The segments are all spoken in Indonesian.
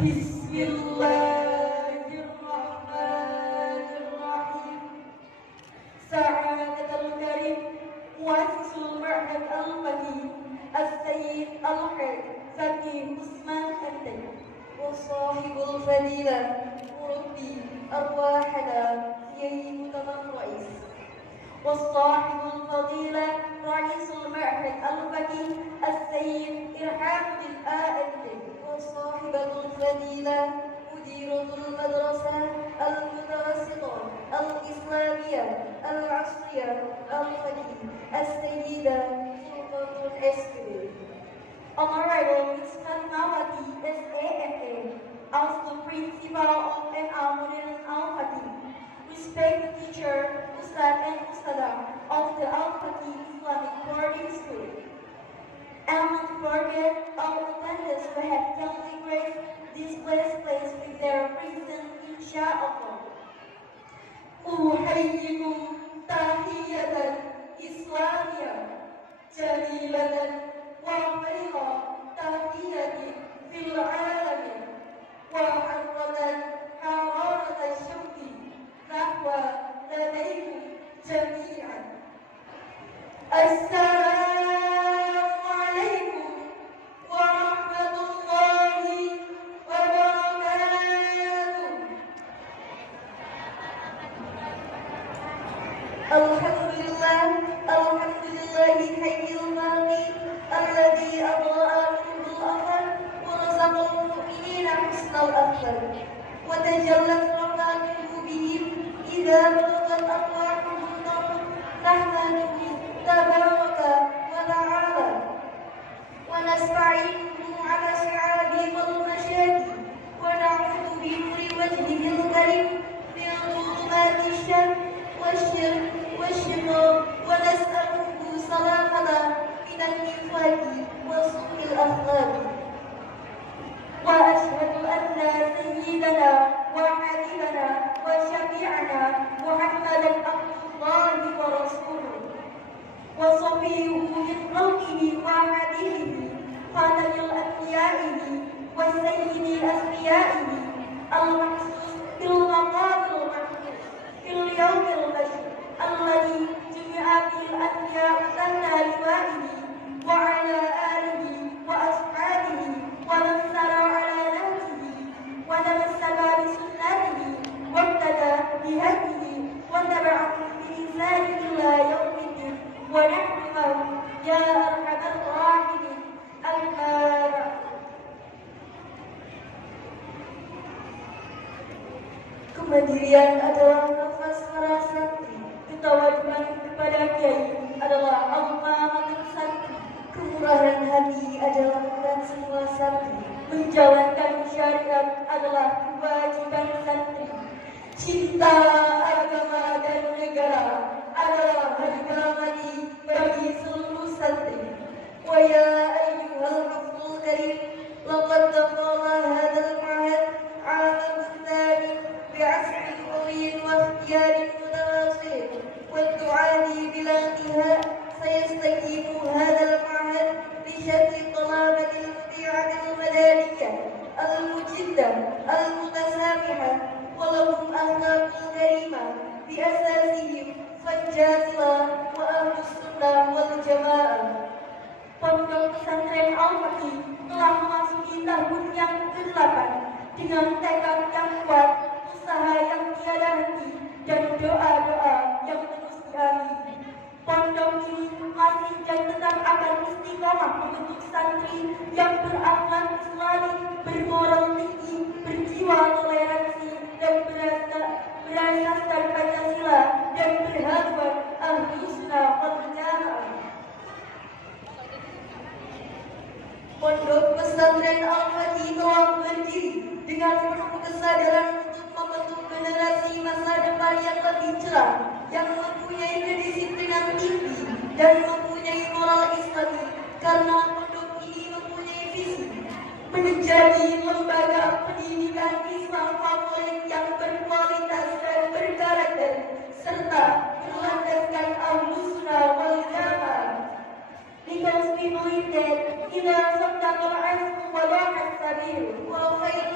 Bismillahirrahmanirrahim. Sa'adatul Karim Muassasul Ma'had Al-Faqih As-Sayyid Al-Haj Zaki Usman Antai wa sahibul fadilah Murabbi Arwahana Kiai Mutaman Rais wa sahibul fadilah Ra'isul Ma'had Al-Faqih As-Sayyid Irhamuddin Antai wa sahibatul fadilah Mudiratul Madrasah Al-Mutawassithah Al-Islamiyah Al-Asriyah Al-Faqih As-Sayyida Sultanul Eskil Honorable Ms. Fatmawati S.A.M.A. as the Principal of N.A. Modern Al-Faqih, respected teacher, Ustad and Ustadah of the Al-Faqih Islamic Boarding School, and not to forget all attendants who have kindly graced this blessed place with their presence, insha'Allah. أحييكم تحية إسلامية جميلة وخير تحية في العالم وحرة حرارة الشوق نحو لديكم جميعا. السلام عليكم ورحمة الله وبركاته. Alhamdulillah, alhamdulillahi hayyil maqi alladhi abra'a nurul afal wa razaqal mu'minina husnal akhlaq wa tajallat rahmatuhu bihim idza balagat arwahuhum nar nahmaduhu tabaraka wa ta'ala wa nasta'inuhu ala sya'abi wal masyaki wa na'udhu bi nuri wajhihil karim min dhulumati syarr والشرك والشقاق ونسأله سلامة من النفاق وسوء الأخلاق. وأشهد أن سيدنا وحبيبنا وشفيعنا محمدا عبد الله ورسوله وصفيه من خلقه وحبيبه خاتم الأنبياء وسيد أسميائه المخصوص بالمقام المحمود في اليوم المشهور الذي جمع فيه الأنبياء تحت لوائه وعلى آله وأصحابه ومن سار على نهجه وتمسك بسنته واهتدى بهديه وتبعهم بإحسان إلى يوم الدين ونحن معه يا أرحم الراحمين. الفاتحة. Kemandirian adalah nafas para santri. Ketawaduan kepada kiai adalah alma-mater santri. Kemurahan hati adalah peran semua santri. Menjalankan syariat adalah kewajiban santri. Cinta agama dan negara adalah harga mati bagi seluruh santri. Wa ya ayyuhal hafzul karim, laqad taqala hadzal ma'had 'alam tsani بعزم قوي واختيار متواصل والدعاء بلا انتهاء سيستقيم هذا المعهد بشكل الطلبة المطيعة المدارية المجدة المتسامحة ولهم أخلاق كريمة بأساسهم فالجاهلة وأهل السنة والجماعة. Pondok Pesantren Al-Faqih telah memasuki tahun yang ke-8 dengan tekad yang kuat, usaha yang tiada henti, dan doa-doa yang terus diamini. Pondok ini masih dan tetap akan istiqomah membentuk santri yang berakhlak Islami, bermoral tinggi, berjiwa toleransi, dan berasaskan Pancasila, dan berhaluan Ahlussunnah wal Jamaah. Pondok Pesantren Al-Faqih telah berdiri dengan penuh kesadaran untuk membentuk generasi masa depan yang lebih cerah, yang mempunyai kedisiplinan tinggi dan mempunyai moral Islami, karena pondok ini mempunyai visi menjadi lembaga pendidikan Islam favorit yang berkualitas dan berkarakter serta berlandaskan Ahlussunnah wal Jamaah. Because we believe that إذا صدق العزم وضاق السبيل وخير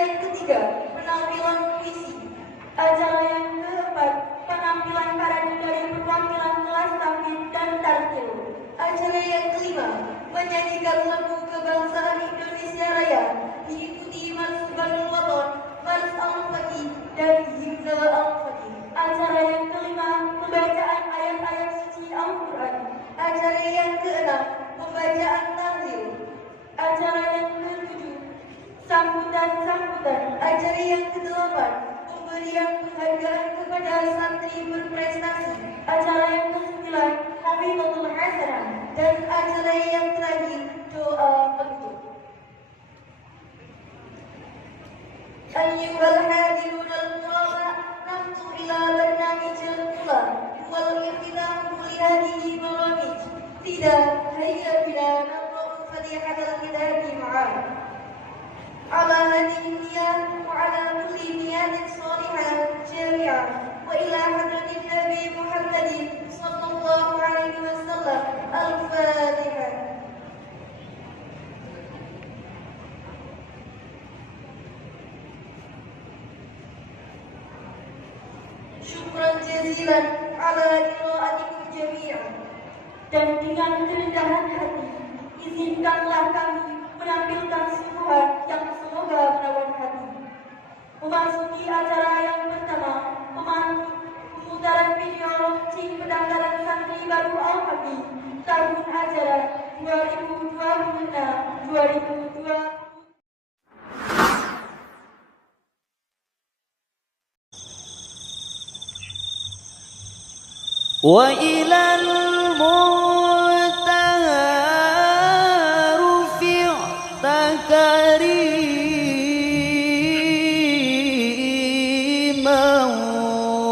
yang ketiga, penampilan puisi. Acara yang keempat, penampilan parade dari perwakilan kelas Tafid dan Tartil. Acara yang kelima, menyanyikan lagu kebangsaan Indonesia Raya, diikuti Mars Banul Waton, Mars Al-Fatih, dan Himne Al-Fatih. Acara yang kelima, pembacaan ayat-ayat suci Al-Quran. Acara yang keenam, pembacaan tahlil. Acara yang ketujuh, sambutan-sambutan. Acara yang kedelapan, pemberian penghargaan kepada santri berprestasi. Acara yang kesembilan, Hafizatul Hasanah. Dan acara yang terakhir, doa penutup. Ayyuhal hadirunal kiram, namtu ila barnamijil ula wal iftitahu li hadhihi baramij. Tidak, hayya bina naqra'u fatihatal kitabi ma'an. Ala hadhihi niyat wa ala kulli niyatin salihah jami'ah wa ila hadratin Nabi Muhammadin sallallahu alaihi wasallam. Al-Fatihah. Syukran jazilan ala qiraatikum jami'an. Dan dengan kerendahan hati, izinkanlah kami menampilkan suguhan yang semoga menawan hati. Memasuki acara yang pertama, pemutaran video launching pendaftaran santri baru Al-Fatih tahun ajaran 2026-2027. وإلى المنتهى رفعت كريما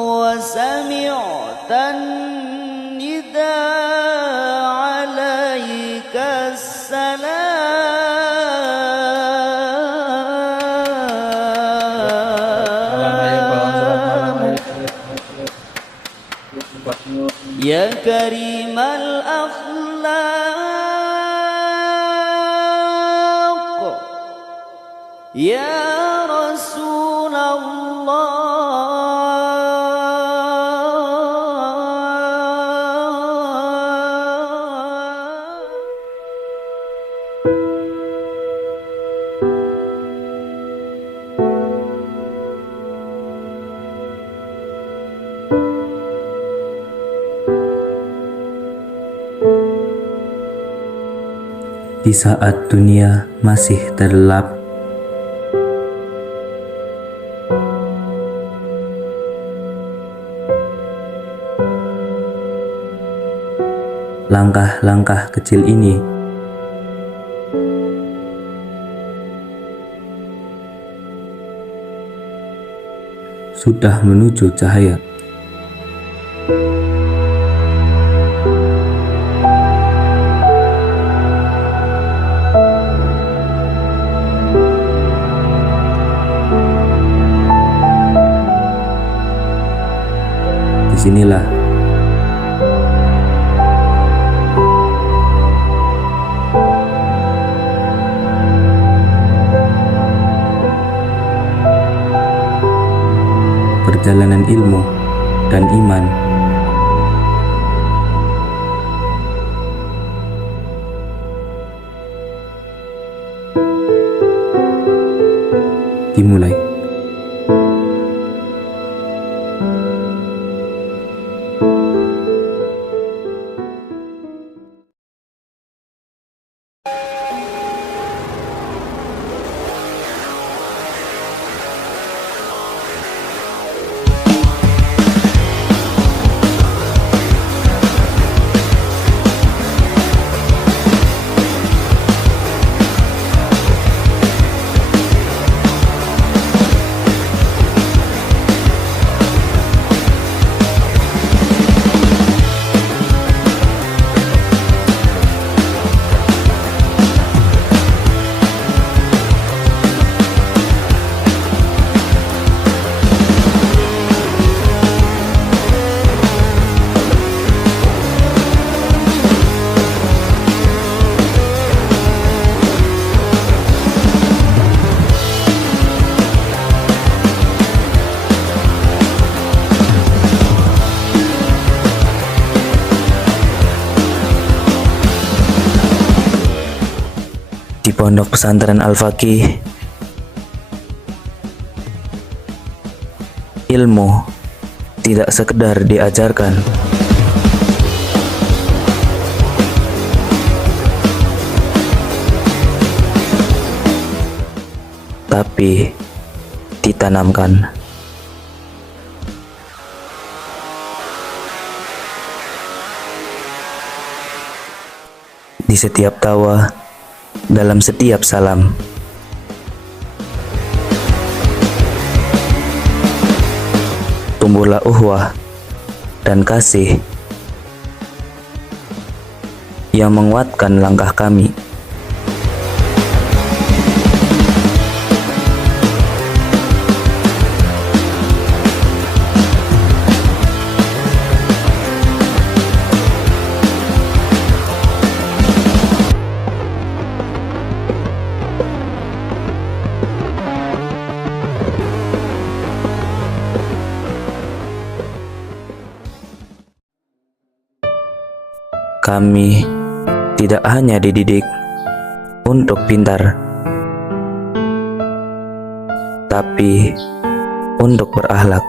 وسمعت النداء عليك يا كريم الأخلاق يا رسول Di saat dunia masih terlelap, langkah-langkah kecil ini sudah menuju cahaya. Disinilah perjalanan ilmu dan iman dimulai. Pondok Pesantren Al-Faqih, ilmu tidak sekedar diajarkan, tapi ditanamkan. Di setiap tawa, dalam setiap salam. Tumbuhlah uhwah dan kasih yang menguatkan langkah kami. Kami tidak hanya dididik untuk pintar, tapi untuk berakhlak.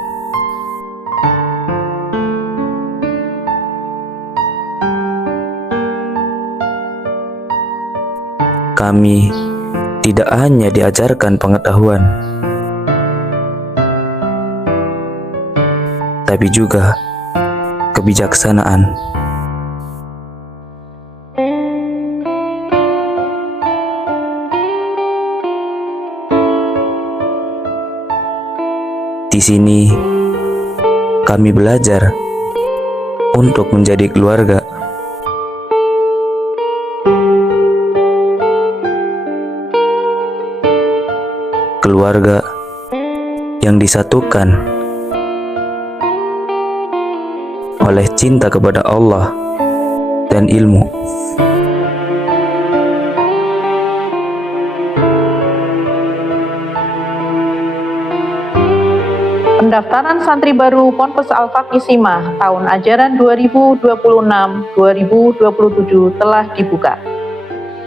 Kami tidak hanya diajarkan pengetahuan, tapi juga kebijaksanaan. Di sini, kami belajar untuk menjadi keluarga. Keluarga yang disatukan oleh cinta kepada Allah dan ilmu. Pendaftaran santri baru Ponpes Al-Faqih Simah tahun ajaran 2026-2027 telah dibuka.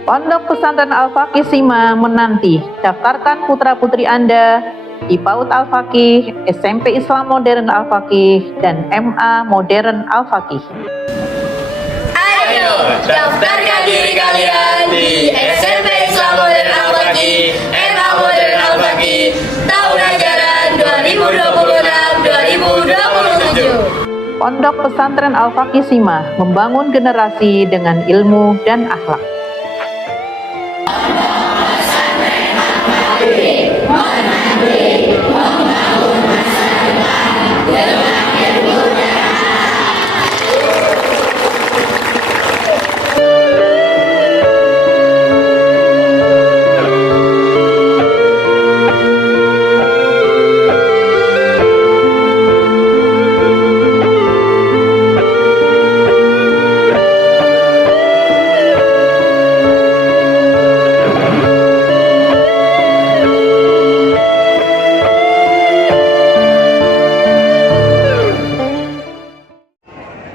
Pondok Pesantren Al-Faqih Simah menanti daftarkan putra-putri Anda di PAUD Al-Faqih, SMP Islam Modern Al-Faqih, dan MA Modern Al-Faqih. Ayo, daftarkan diri kalian di SMP Islam Modern Al-Faqih, MA Modern Al-Faqih, tahun ajaran 2026-2027. Pondok Pesantren Al-Faqih Simah membangun generasi dengan ilmu dan akhlak.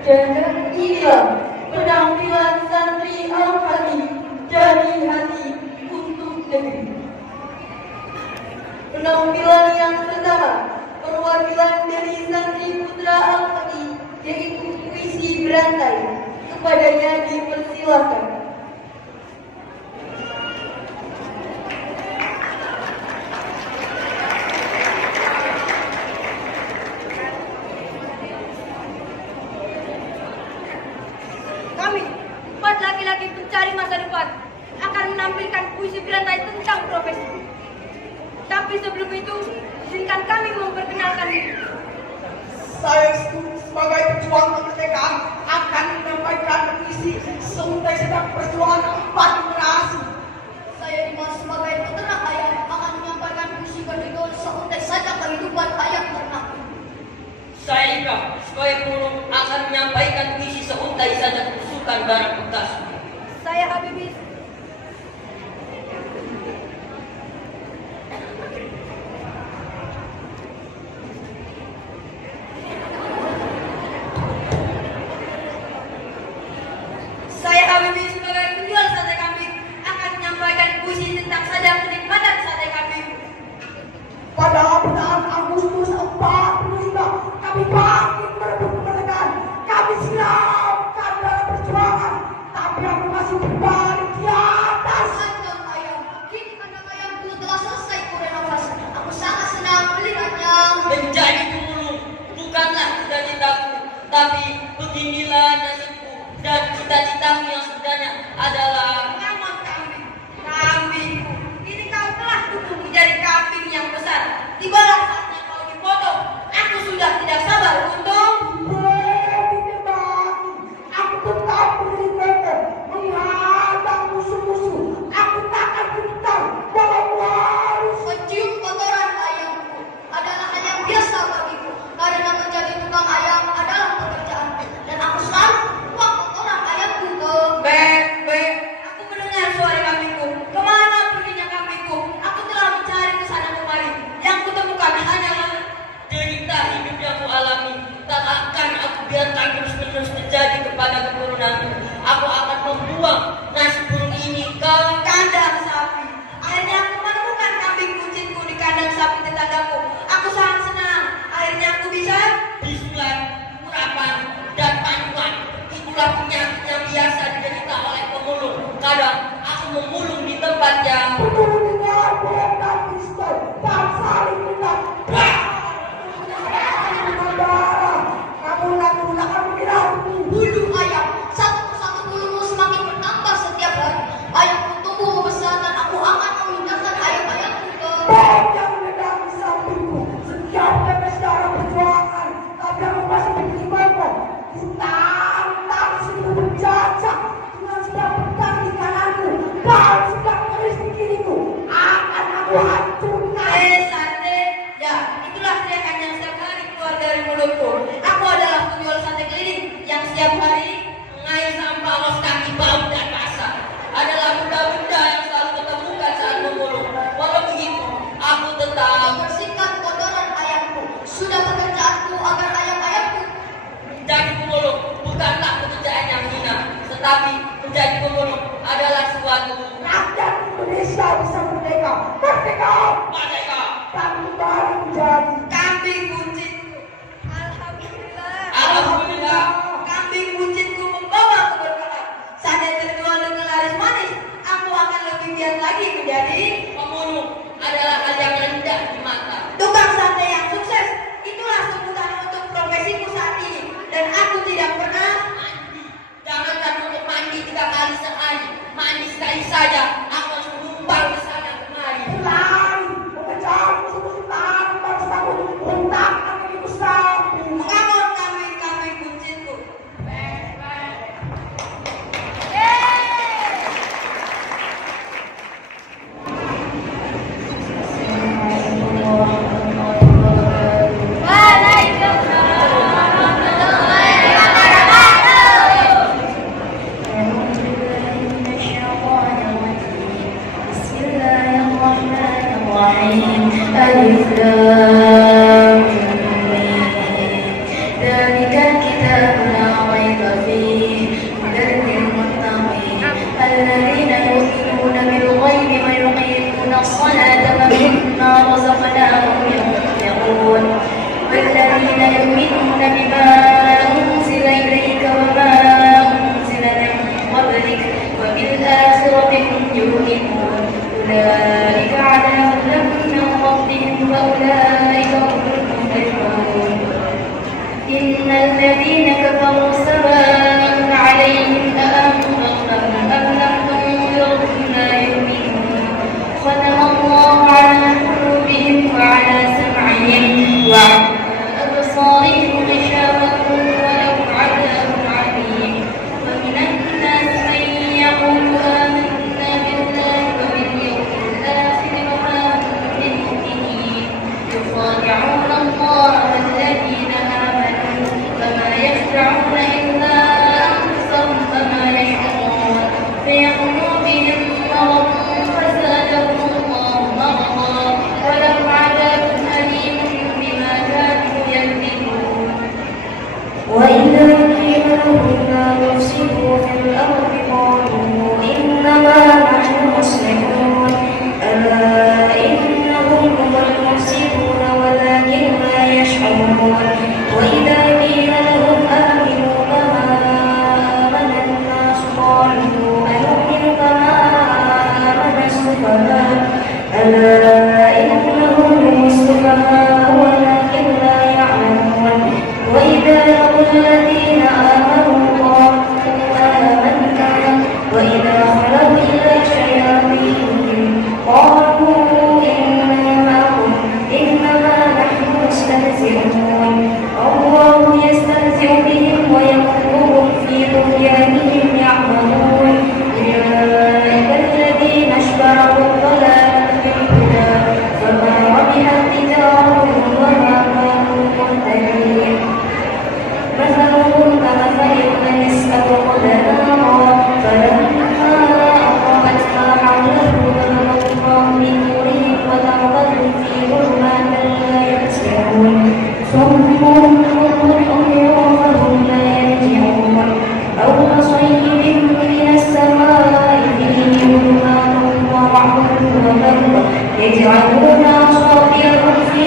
Dan inilah penampilan santri Al-Faqih dari hati untuk negeri. Penampilan yang pertama, perwakilan dari santri putra Al-Faqih, yaitu puisi berantai. Kepadanya dipersilakan. Kami, 4 laki-laki pencari masa depan, akan menampilkan puisi berantai tentang profesi. Tapi sebelum itu, izinkan kami memperkenalkan diri. Saya sebagai pejuang kemerdekaan akan menyampaikan puisi seuntai sedang perjuangan 4 generasi. Saya Dimas sebagai peternak ayam akan menyampaikan puisi berjudul seuntai saja kehidupan ayam ternak. Saya Ika sebagai pemulung akan menyampaikan puisi seuntai saja tusukan barang bekas. Saya Habibis. Saya Habibis sebagai penjual sate kambing kemudian lagi menjadi Pembunuh adalah hal yang rendah di mata. tukang sate yang sukses. Itulah sebutan untuk profesiku saat ini. Dan aku tidak pernah Mandi. Jangankan untuk mandi 3 kali sehari. Mandi sekali saja. Aku harus menumpang ke sana kemari. Pulang, mengejar kesulitan, bangsamu hendak akan bersatu. mengamuk kami kuncitku. ذلك الكتاب لا ريب فيه هدى للمتقين الذين يؤمنون بالغيب ويقيمون الصلاة ومما رزقناهم ينفقون والذين يؤمنون بما أنزل إليك وما أنزل من قبلك وبالآخرة هم يوقنون أولئك على هدى من ربهم وأولئك هم المفلحون إن الذين كفروا سواء عليهم أأنذرتهم أم لم تنذرهم لا يؤمنون ختم الله على قلوبهم وعلى سمعهم وعلى أبصارهم غشاوة ولهم عذاب عليم ومن الناس من يقول آمنا بالله وباليوم الآخر وما هم بمؤمنين يخادعون الله والذين آمنوا وما يخدعون إلا أنفسهم وما يشعرون في قلوبهم مرض فزادهم الله مرضا ولهم عذاب أليم بما كانوا يكذبون وإذا قيل لهم لا تفسدوا في الأرض قالوا إنما نحن مصلحون ألا إنهم هم المفسدون ولكن لا يشعرون وإذا قيل لهم آمنوا كما آمن الناس قالوا أنؤمن كما آمن السفهاء ألا إنهم هم السفهاء ولكن لا يعلمون وإذا لقوا الذين آمنوا قالوا آمنا وإذا خلوا إلى شياطينهم قالوا إنا معكم إنما نحن مستهزئون الله يستهزئ بهم ويمكرهم في طغيانهم يعمهون أولئك الذين اشتروا الضلالة بالهدى فما ربحت تجارتهم وما كانوا مهتدين مثلهم كمثل من استوقد نارا فلما أضاءت ما حوله ذهب الله بنورهم وتركهم في ظلمات لا يبصرون صم بكم عمي فهم لا يرجعون أو كصيب من السماء فيه ظلمات ورعد وبرق يجعلون أصابعهم في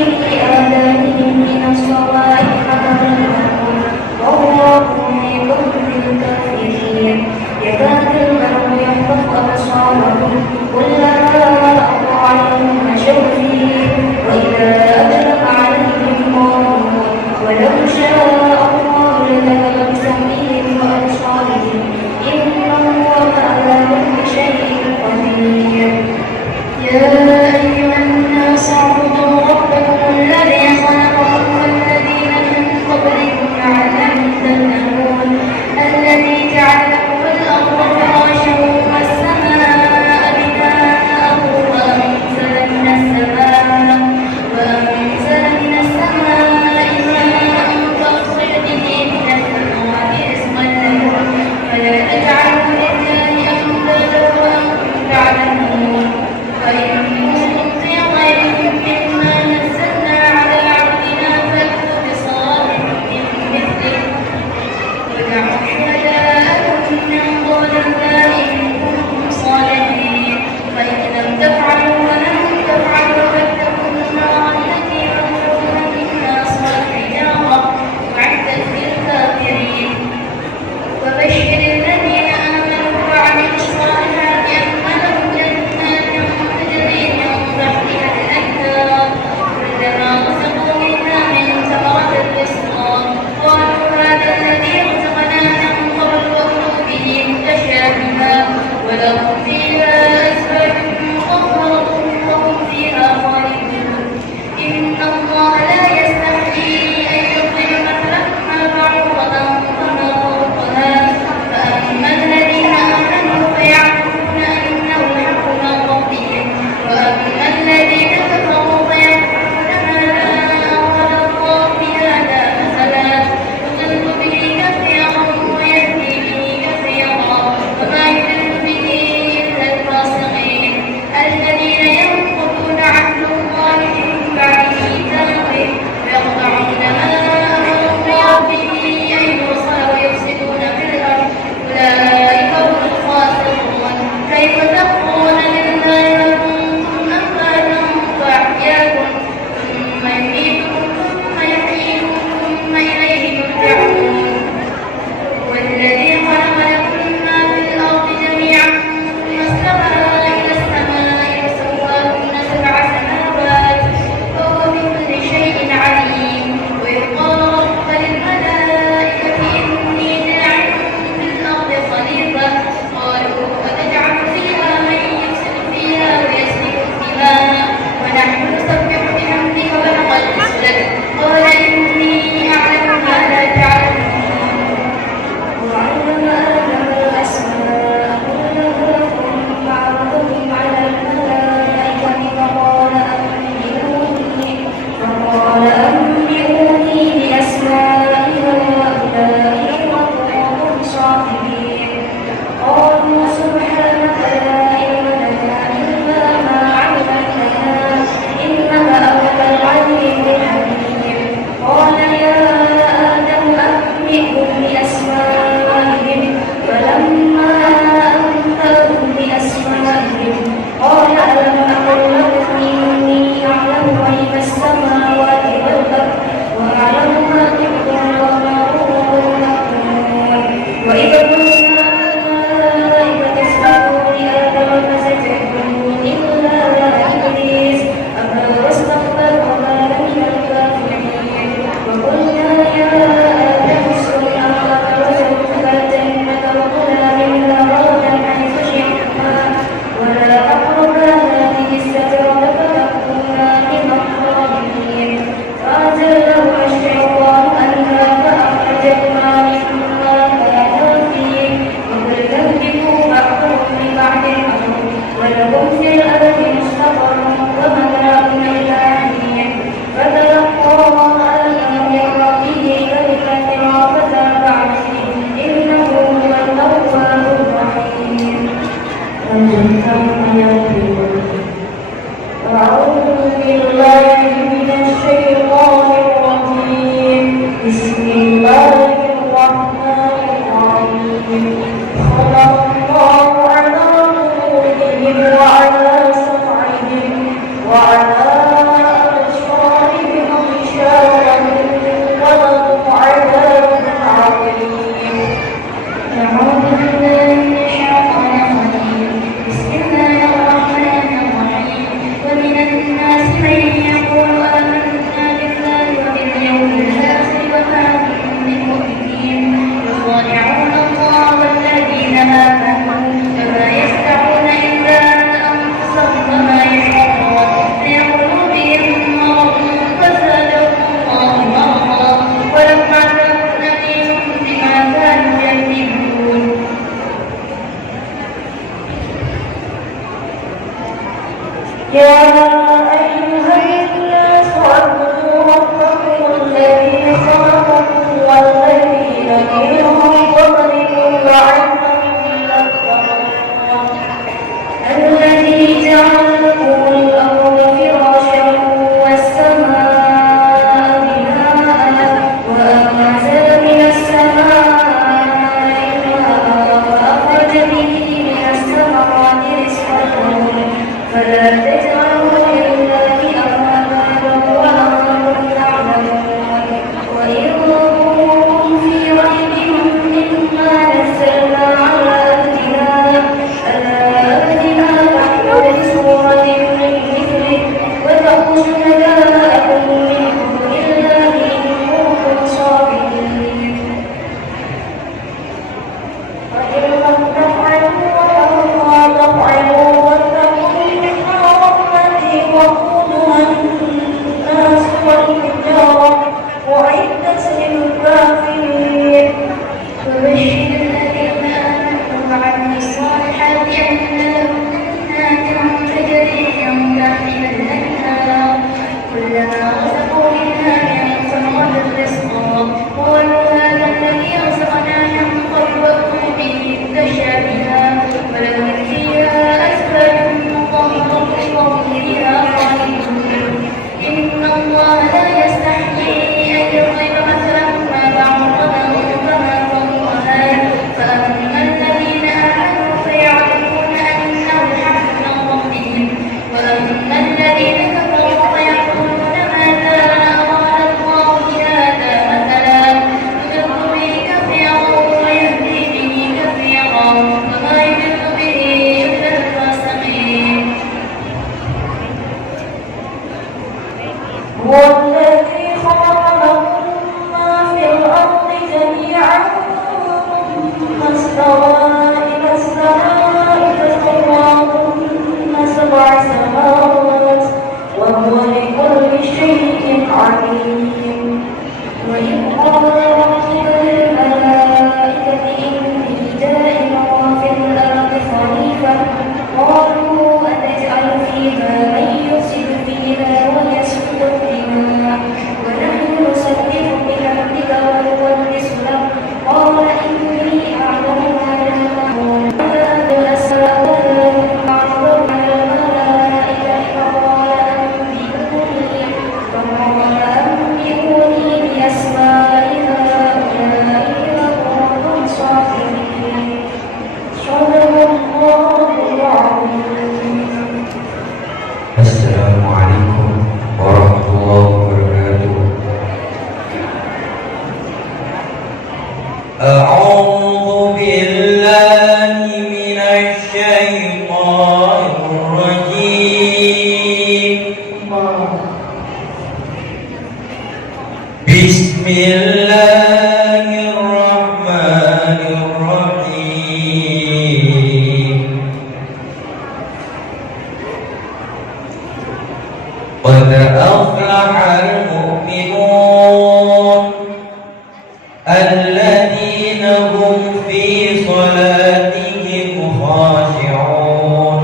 آذانهم من الصواعق حذر الموت والله محيط بالكافرين يكاد البرق يخطف أبصارهم كلما أضاع لهم مشوا فيه وإذا أشرق عليهم قالوا ولو شاء الله لذهب بسمعهم وأبصارهم إن الله على كل شيء قدير يا أيها الناس اعبدوا ربكم الذي خلقكم والذين من قبلكم لعلكم تتقون الذي جعل لكم الأرض فراشا والسماء بناء لهم في الأرض مستقر ومتاع إلى حين فتلقى آدم من ربه كلمات فتاب عليه إنه هو التواب الرحيم. أعوذ بالله من الشيطان الرجيم. بسم الله الرحمن الرحيم. خلق الله على قلوبهم وعلى سمعهم وعلى أبصارهم غشاوة ولهم عذاب عظيم. أعوذ بالله من الشيطان الرجيم. بسم الله الرحمن الرحيم. ومن الناس من يقول آمنا بالله وباليوم الآخر وما هم بمؤمنين يخادعون الله والذين آمنوا وما يخدعون إلا أنفسهم وما يشعرون في قلوبهم مرض فزادهم الله مرضا ولهم عذاب أليم بما كانوا يكذبون. يا أيها الناس اعبدوا ربكم الذي خلقكم والذين من قبلكم لعلكم تتقون. الذي جعل لكم الأرض فراشا والسماء بناء وأنزل من السماء ماء فأخرج به من الثمرات رزقا لكم فلا تجعلوا لله أندادا وأنتم تعلمون. وإن كنتم في ريب مما نزلنا على أهلنا فأتوا بسورة من مثله وادعوا شهداءكم من دون الله إن كنتم صادقين. وإن لم تفعلوا ولا تفعلوا واتقوا التي وقودها الناس والحجارة أعدت للكافرين. فبشر الذين آمنوا وعملوا الصالحات أن لهم جنات تجري من تحتها الأنهار كلما رزقوا منها من ثمرة رزقا قالوا هذا الذي رزقنا من قبل وأتوا به متشابها ولهم فيها أزواج مطهرة وهم فيها خالدون. إن الله لا يستحيي أن يضرب مثلا ما بعوضة فما فوقها فأما الذين آمنوا فيعلمون أنه الحق من ربهم وأما الذين كفروا فيقولون ماذا أراد الله بهذا مثلا يضل به كثيرا ويهدي به كثيرا وما يضل به إلا الفاسقين. هو الذي خلق لكم ما في الأرض جميعا ثم استوى إلى السماء فسواهن سبع سماوات وهو بكل شيء عليم. وإذ قال ربك للملائكة إني جاعل في الأرض خليفة قالوا أتجعل فيها من يفسد فيها ويسفك الدماء ونحن نسبح بحمدك ونقدس لك قال إني أعلم ما لا تعلمون. فأسألهم بعضهم على الملائكة فقال أنبئوني بأسماء هؤلاء إن كنتم صادقين. صدق الله العظيم. السلام عليكم ورحمة الله وبركاته. أعوذ بالله من الشيطان الرجيم. بسم الله الرحمن الرحيم. قد أفلح المؤمنون الذين هم في صلاتهم خاشعون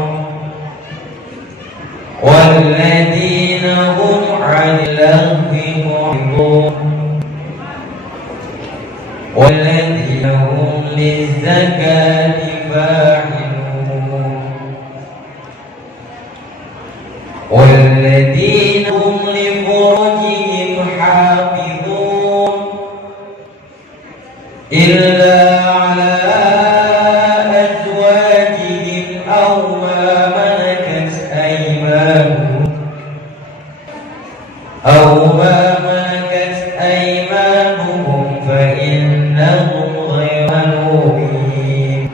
والذين هم عن اللغو معرضون والذين هم للزكاة فاعلون والذين هم لفروجهم حافظون إلا على أزواجهم أو ما ملكت أيمانهم فإنهم غير ملومين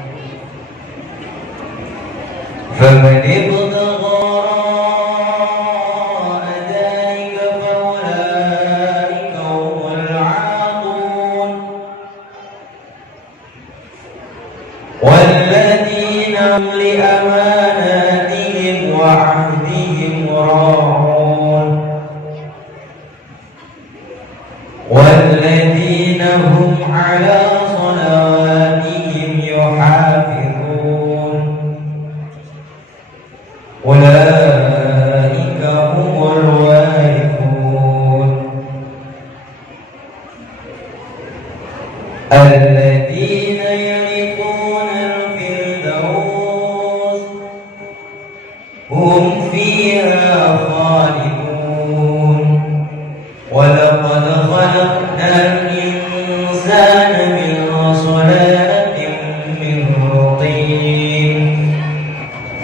فمن ابتغى وراء ذلك فأولئك هم العادون والذين هم لأماناتهم وعهدهم راعون والذين هم على صلواتهم يحافظون أولئك هم الوارثون الذين يرثون الفردوس هم فيها خالدون ولقد خلقنا الإنسان من صلالة من طين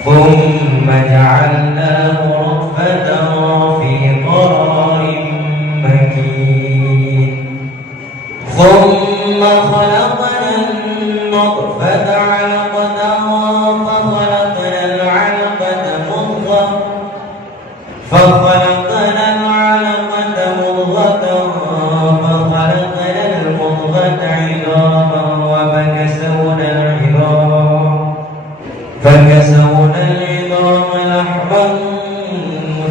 ثم جعلناه نطفة في قرار مكين ثم خلقنا النطفة علقة فخلقنا العلقة مضغة فخلقنا المضغة عظاما فكسونا العظام لحما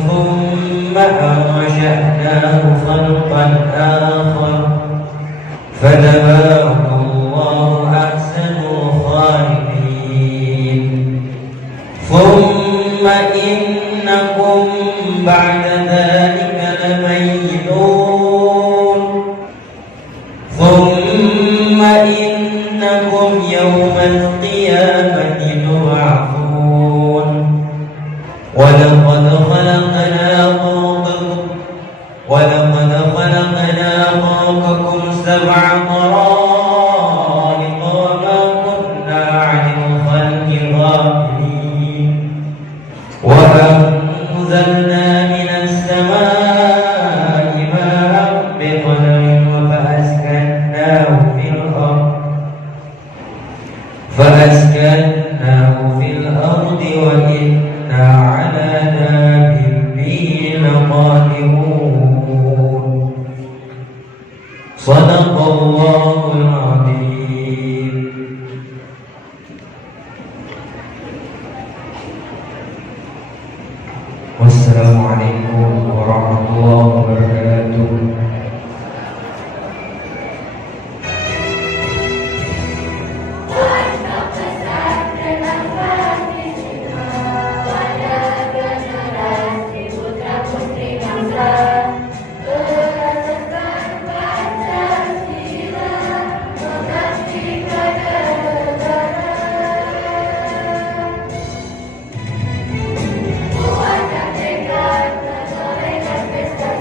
ثم أنشأناه خلقا آخر فتبارك الله أحسن الخالقين ثم إنكم بعد ذلك لميتون ثم إنكم يوم القيامة تبعثون ولقد خلقنا فوقكم سبع طرائق وما كنا عن الخلق غافلين وأنزلنا من السماء ماء بقدر فأسكناه في الأرض وإنا على ذهاب به لقادرون صدق الله العظيم. والسلام عليكم ورحمة الله وبركاته. Pesta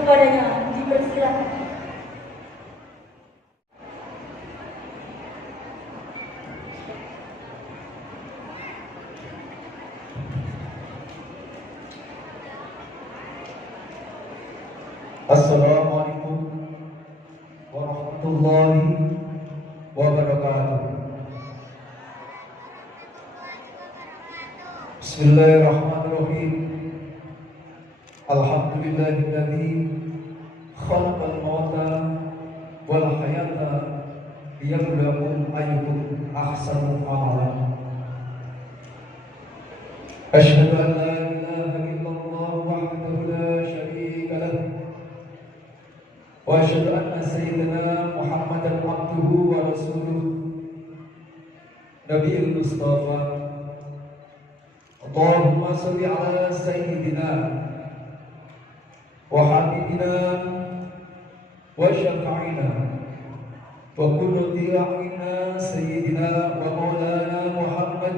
kepadanya. Dipersilakan. Assalamualaikum warahmatullahi wabarakatuh. Bismillahirrahmanirrahim. Alhamdulillahilladzi khalaqal mauta wal hayata liyabluwakum ayyukum ahsanu amala. Asyhadu an la ilaha illallah wahdahu la syarika lahu wa asyhadu anna sayyidina Muhammadan abduhu wa rasuluh Nabiyul Mustafa. Allahumma shalli ala sayyidina wa habibina wa syafi'ina wa qurrati a'yunina sayyidina wa maulana Muhammad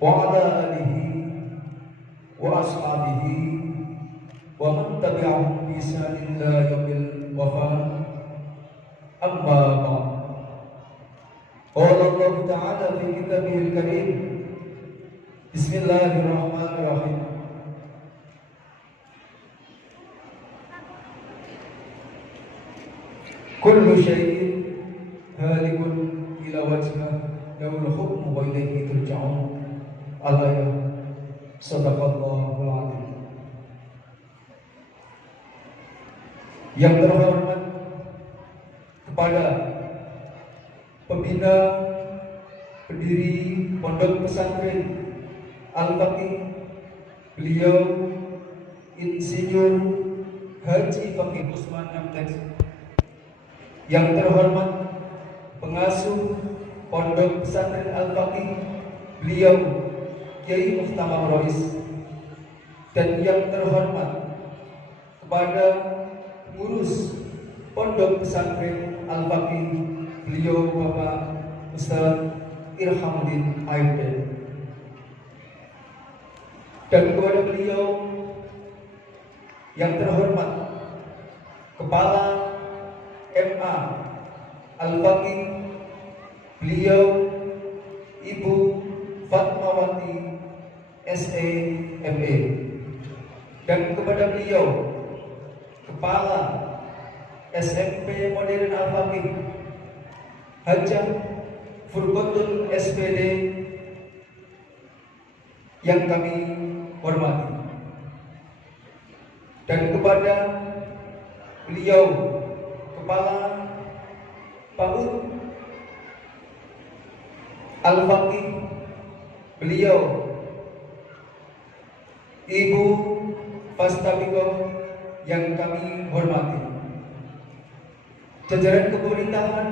wa ala alihi wa ashabihi wa man tabi'ahum bi ihsanin ila yaumil wafat. Amma ba'd. Qala Allah Ta'ala fi kitabihil karim. Bismillahirrahmanirrahim. Kullu syai'in halikun ila wajhah lahul hukmu wa ilayhi turja'un. Al-ayah. Sadaqallahul azim. Yang terhormat kepada pembina pendiri Pondok Pesantren Al-Faqih, beliau Insinyur Haji Fakih Usman MTex. Yang terhormat pengasuh Pondok Pesantren Al-Faqih, beliau Kiai Muhtamar Rois. Dan yang terhormat kepada pengurus Pondok Pesantren Al-Faqih, beliau Bapak Ustaz Irhamuddin Aibden. Dan kepada beliau yang terhormat Kepala MA Al-Faqih, beliau Ibu Fatmawati SEMA. Dan kepada beliau Kepala SMP Modern Al-Faqih Hajah Furqatul SPD yang kami hormati. Dan kepada beliau Kepala PAUD Al-Faqih, beliau Ibu Fastabikoh yang kami hormati. Jajaran pemerintahan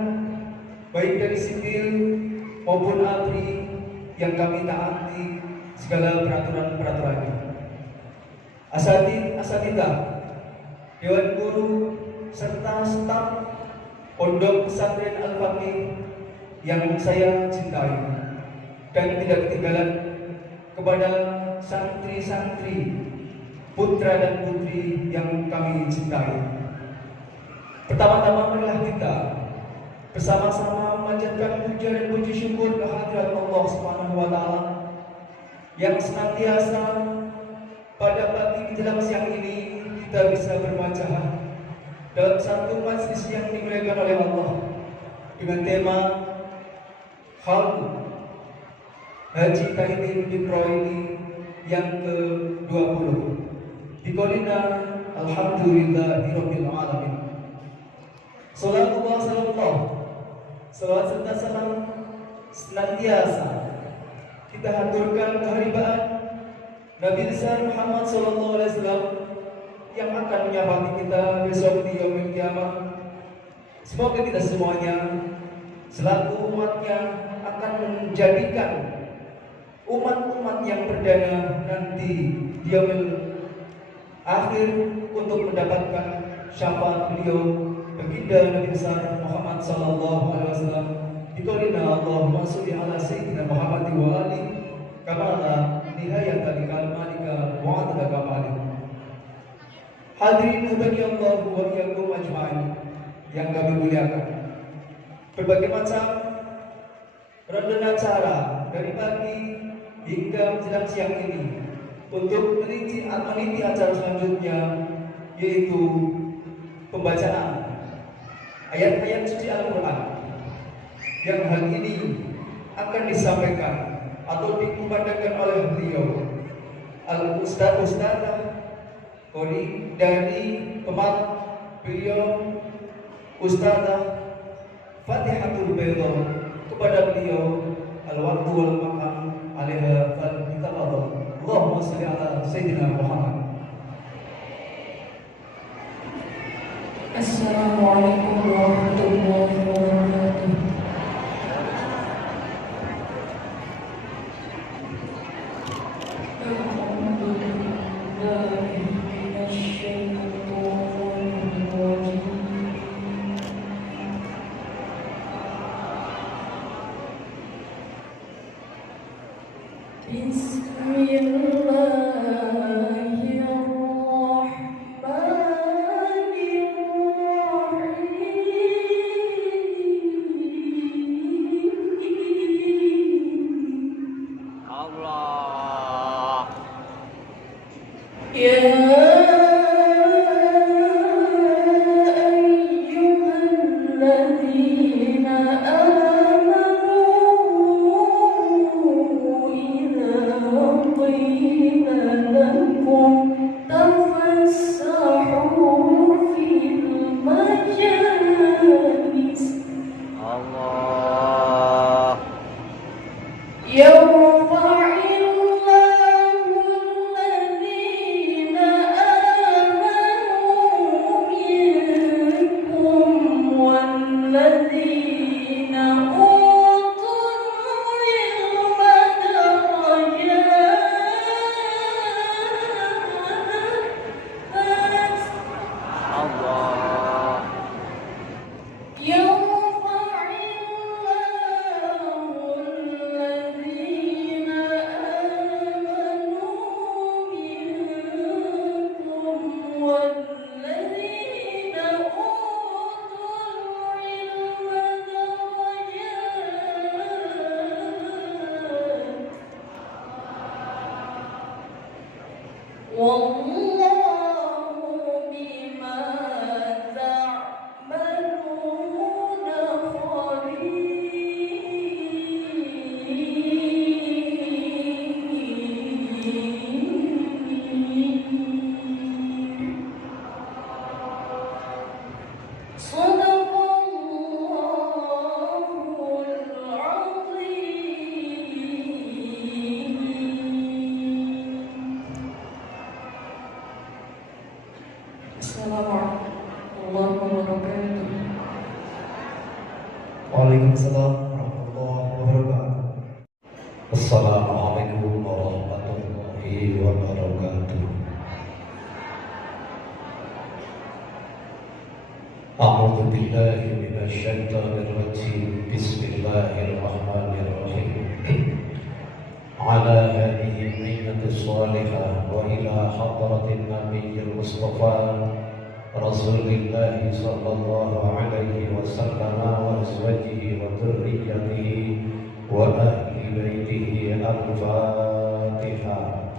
baik dari sipil maupun ABRI yang kami taati segala peraturan-peraturannya. Asatidzah, Dewan Guru serta staf Pondok Pesantren Al-Faqih yang saya cintai, dan tidak ketinggalan kepada santri-santri, putra dan putri yang kami cintai. Pertama-tama marilah kita bersama-sama memanjatkan puja dan puji syukur kehadirat Allah Subhanahu wa Ta'ala yang senantiasa pada pagi menjelang siang ini kita bisa berwajah dalam satu majlis yang dimuliakan oleh Allah dengan tema Haul Haji Tahidin bin Roini yang ke-20. Biqaulina alhamdulillahirabbil alamin. Salatullah salawat serta salam senantiasa kita haturkan keharibaan Nabi besar Muhammad sallallahu alaihi wasallam yang akan menyapati kita besok di yaumil kiamah. Semoga kita semuanya selaku umatnya akan menjadikan umat-umat yang berdana nanti di yaumil akhir untuk mendapatkan syafaat beliau baginda Nabi besar Muhammad sallallahu alaihi wasallam. Biqaulina Allahumma sholli ala sayyidina Muhammad wa ali kama la nihayata li kalmatika wa adada kamalik. Hadirin hadani wa iyyakum ajma'in yang kami muliakan. Berbagai macam rangkaian acara dari pagi hingga menjelang siang ini untuk meniti acara selanjutnya, yaitu pembacaan ayat-ayat suci Al-Quran yang hal ini akan disampaikan atau dikumandangkan oleh beliau Al-Ustadzah Kori dari tempat beliau Ustadzah Fatihatul Bayda, kepada beliau al-waktu wal makan alaiha fal-tafadhal. Allahumma shalli ala sayyidina Muhammad. Assalamualaikum warahmatullahi wabarakatuh. Waalaikumsalam warahmatullahi wabarakatuh. Assalamualaikum warahmatullahi wabarakatuh. A'udzu billahi minasy syaithanir rajim. Bismillahirrahmanirrahim. Ala hadhihi niyyatis salihah wa ila hadratin nabiyil mustafa Rasulillah sallallahu alaihi wasallam wa azwajihi wa dhurriyyatihi wa ahli baitihi al-Fatihah.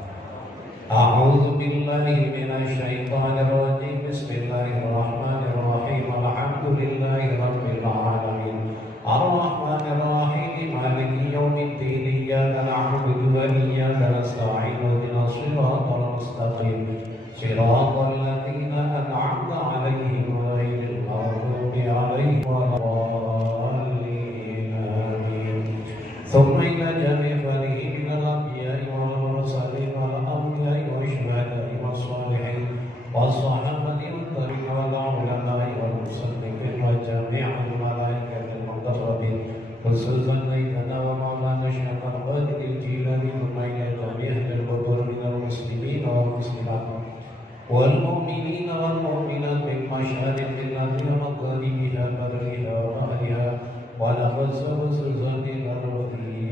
A'udzu billahi minasy syaithanir rajim. Bismillahirrahmanirrahim. Alhamdulillahi rabbil alamin. Ar-Rahmanir Rahim. Maliki yaumiddin. Iyyaka na'budu wa iyyaka nasta'in. Ihdinas siratal mustaqim. Siratal ladzina an'amta 'alaihim ghairil maghdubi 'alaihim waladdallin. Amin. Tsumma ila jami'i farihi minal anbiya'i wal mursalin wal anbiya'i wasyuhada'i wassalihin wassahabati wat-tabi'in wal 'ulama'i wal musaddiqin wa jami'il malaikatil muqarrabin khususan sayyidina wa maulana Syekh Al-Qadir Jilani wa ila jami'il qubur minal muslimin wal muslimat والمؤمنين والمؤمنات من مشارق الأرض ومغاربها برها وبحرها ولقد سبسزت الأرض في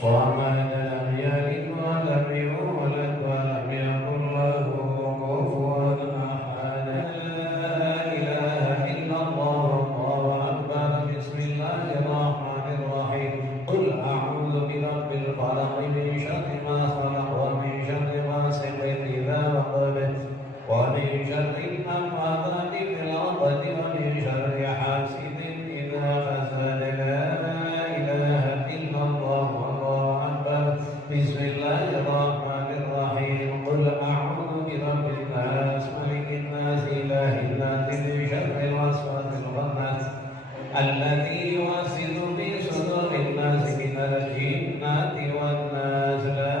صمد لم يلد ولم يولد ولم يكن له كفوا أحد لا إله إلا الله الله أكبر بسم الله الرحمن الرحيم قل أعوذ برب الفلق من شر ما خلق ومن شر غاسق إذا وقب ومن شر النفاثات في العقد ومن شر حاسد إذا حسد لا إله إلا الله الله أكبر بسم الله الرحمن الرحيم قل أعوذ برب الناس ملك الناس إله الناس من شر الوسواس الخناس الذي يوسوس في صدور الناس من الجنة والناس لا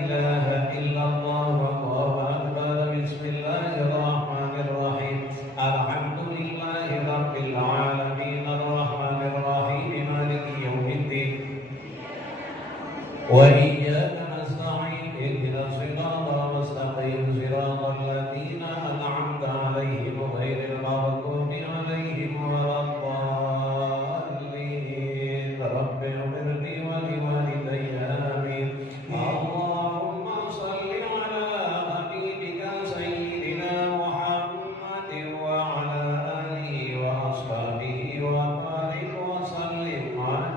إله إلا الله الله أكبر بسم الله الرحمن الرحيم الحمد لله رب العالمين الرحمن الرحيم مالك يوم الدين وإياك نستعين اهدنا الصراط المستقيم صراط الذين أنعمت عليهم غير المغضوب عليهم ولا الضالين رب اغفر لي ولوالدي آمين اللهم صل على حبيبك سيدنا محمد وعلى آله وأصحابه وبارك وسلم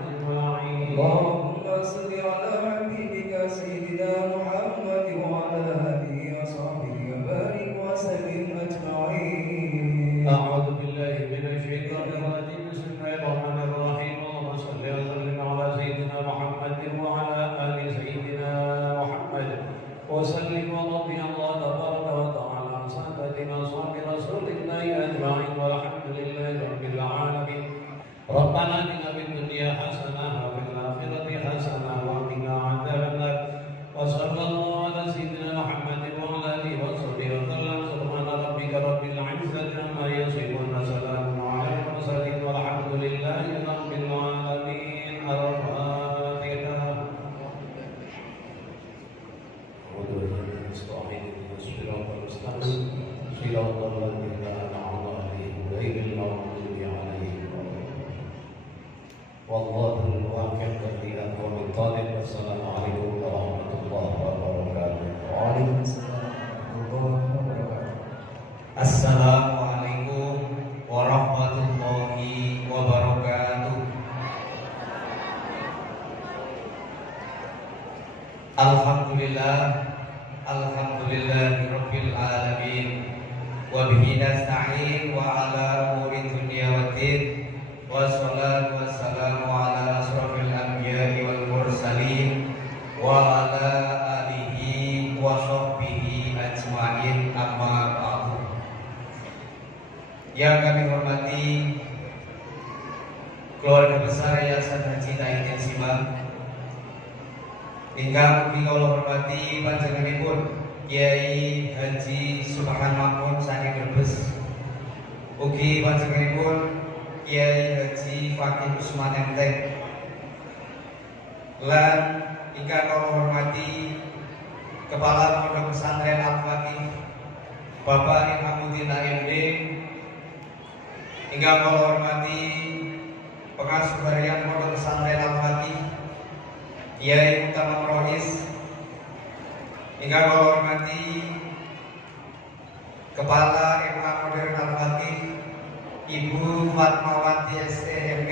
أجمعين اللهم صل على حبيبك سيدنا محمد وعلى آله وصحبه وبارك وسلم أجمعين. أعوذ بالله من الشيطان الرجيم بسم الله الرحمن الرحيم اللهم صل وسلم على سيدنا محمد وعلى آل سيدنا محمد وسلم ورضي الله تبارك وتعالى عن سادتنا أصحاب رسول الله أجمعين والحمد لله رب العالمين ربنا آتنا في الدنيا حسنة وفي الآخرة حسنة وقنا عذاب النار وصلى الله على سيدنا محمد وعلى آله وصحبه وسلم سبحان ربك رب العزة عما يصفون سلام على المرسلين والحمد لله رب العالمين الفاتحة أعوذ بالله من الشيطان الرجيم صراط المستقيم صراط الذين أنعمت عليهم غير المغضوب عليهم والله الوافق لأقوام الطالب والسلام عليكم ورحمة الله وبركاته. وعليكم السلام ورحمة الله وبركاته. Assalamualaikum warahmatullahi wabarakatuh. Alhamdulillah, alhamdulillahirabbil alamin. Wa bihi nasta'in wa ala umuri dunya waddin. Wassalatu wassalamu ala asrofil anbiya'i wal mursalin wa ala alihi wa sahbihi ajma'in amma ba'du. Yang kami hormati keluarga besar Yayasan Haji Tahidin Simang, ingkang kula hormati panjenenganipun Kiai Haji Subhan Makmun saking Brebes, ugi panjenenganipun Kiai Haji Fakih Usman Enteng, lan ingkang kula hormati Kepala Pondok Pesantren Al-Fakih Bapak Imamuddin AMD, ingkang kula hormati Pengasuh Harian Pondok Pesantren Al-Fakih Kiai Utama Rois, ingkang kula hormati Kepala MA Modern Al-Fakih Ibu Fatmawati STMP,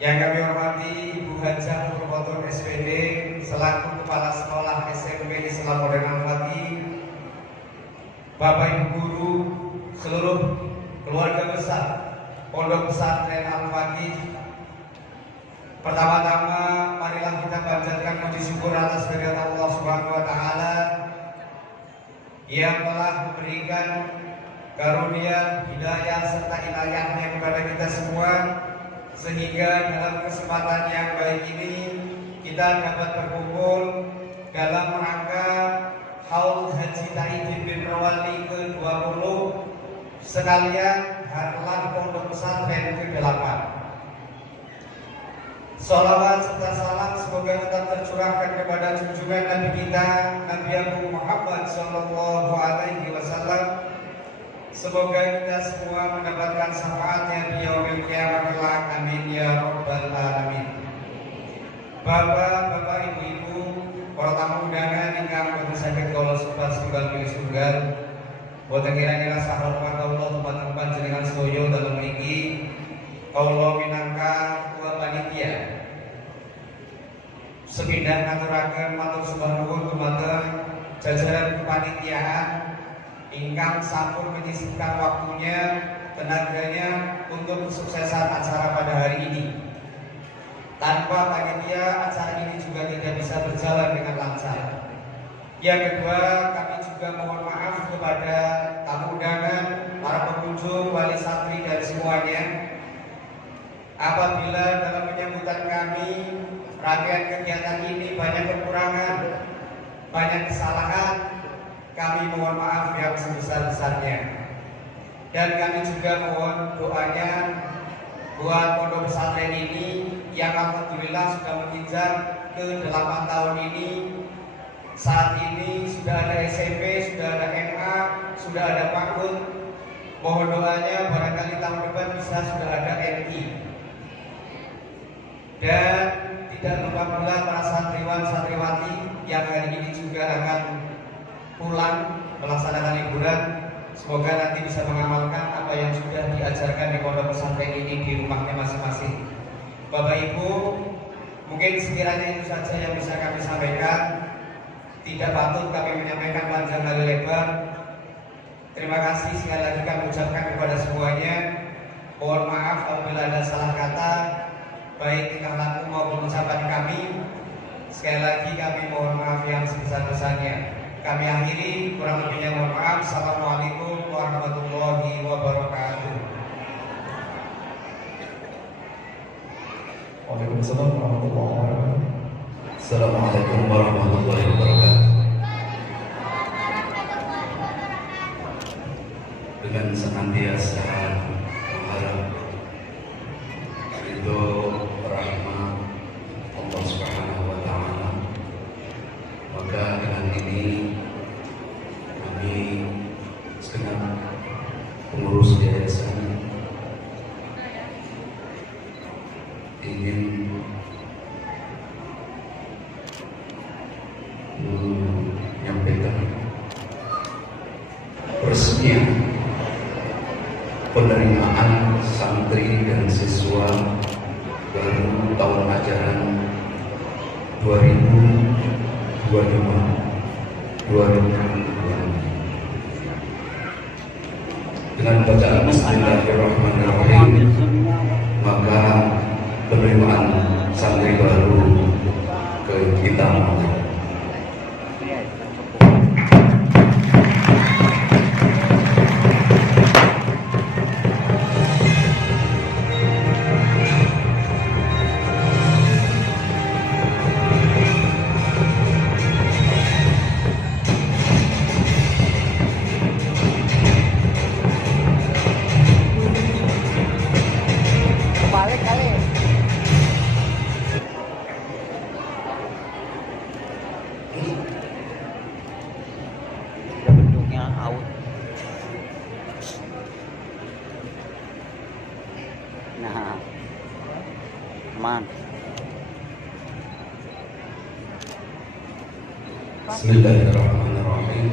yang kami hormati Ibu Hajah Purwoton SPD selaku Kepala Sekolah SMP Islam Modern Al-Fakih, Bapak Ibu Guru, seluruh keluarga besar Pondok Pesantren Al-Fakih. Pertama-tama marilah kita panjatkan puji syukur atas kehadirat Allah Subhanahu wa taala yang telah memberikan karunia, hidayah serta inayahnya kepada kita semua, sehingga dalam kesempatan yang baik ini kita dapat berkumpul dalam rangka Haul Haji Tahidin bin Rawali ke-20 sekalian Harlah Pondok Pesantren ke-8. Salawat serta salam semoga tetap tercurahkan kepada junjungan Nabi kita Nabi Abu Muhammad Sallallahu Alaihi Wasallam. Semoga kita semua mendapatkan syafaatnya di yaumil kiamat kelak. Amin ya rabbal alamin. Bapak, Ibu-ibu, para tamu undangan ingkang boten saged kula sebat setunggal pilih setunggal. Boten kira-kira sahormat kawula dumateng panjenengan sedaya dalem mriki. Kawula minangka ketua panitia sepindah ngaturaken matur sembah nuwun dumateng jajaran kepanitiaan ingkang sampun menyisihkan waktunya, tenaganya untuk kesuksesan acara pada hari ini. Tanpa panitia, acara ini juga tidak bisa berjalan dengan lancar. Yang kedua, kami juga mohon maaf kepada tamu undangan, para pengunjung, wali santri dan semuanya. Apabila dalam penyambutan kami, rangkaian kegiatan ini banyak kekurangan, banyak kesalahan, kami mohon maaf yang sebesar-besarnya. Dan kami juga mohon doanya buat pondok pesantren ini yang alhamdulillah sudah menginjak ke 8 tahun ini. Saat ini sudah ada SMP, sudah ada MA, sudah ada PAUD. Mohon doanya barangkali tahun depan bisa sudah ada MI. Dan tidak lupa pula para santriwan santriwati yang hari ini juga akan pulang melaksanakan liburan. Semoga nanti bisa mengamalkan apa yang sudah diajarkan di pondok pesantren ini di rumahnya masing-masing. Bapak Ibu, mungkin sekiranya itu saja yang bisa kami sampaikan. Tidak patut kami menyampaikan panjang kali lebar. Terima kasih sekali lagi kami ucapkan kepada semuanya. Mohon maaf apabila ada salah kata, baik tingkah laku maupun ucapan kami. Sekali lagi kami mohon maaf yang sebesar-besarnya. Kami akhiri, kurang lebihnya mohon maaf. Assalamualaikum warahmatullahi wabarakatuh. Waalaikumsalam warahmatullahi wabarakatuh. Assalamualaikum warahmatullahi wabarakatuh. Dengan senantiasa mengharap ridho rahmat Allah Subhanahu wa taala, maka dengan ini kami segenap pengurus yayasan ingin menyampaikan resminya penerimaan santri dan siswa baru tahun ajaran 2025-2026 dengan bacaan Bismillahirrahmanirrahim, maka penerimaan santri baru ke kita. Bentuknya out. Nah, aman. Bismillahirrahmanirrahim.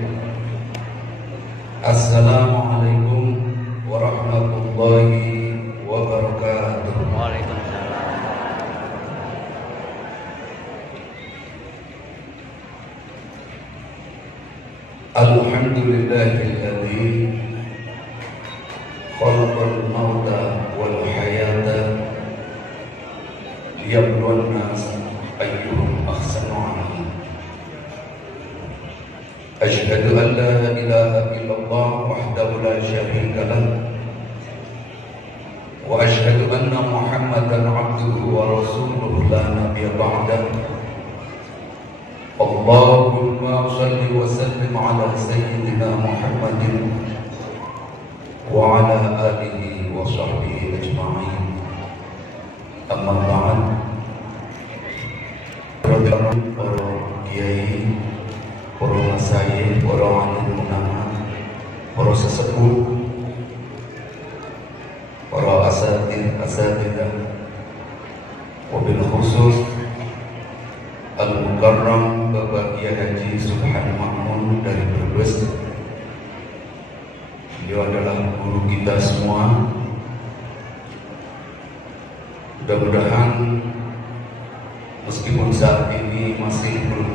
Assalamualaikum warahmatullahi wabarakatuh. Waalaikumsalam. Alhamdulillahilladzi khalaqal mauta wal hayata liyabluwan nas ayyuhum ahsanu amala. Asyhadu an la ilaha illallah wahdahu la syarika lah wa asyhadu anna Muhammadan abduhu wa rasuluhu la nabiyya ba'dah. Allahumma salli wa sallim ala sayyidina Muhammadin wa ala alihi wa sahbihi ajma'in. Amma ba'd. Para kiai, para masyayikh, para alim ulama, para sesepuh, para asatidzah, wabil khusus Al-Mukarram Bapak Kiai Haji Subhan Makmun dari Brebes. Beliau adalah guru kita semua. Mudah-mudahan meskipun saat ini masih belum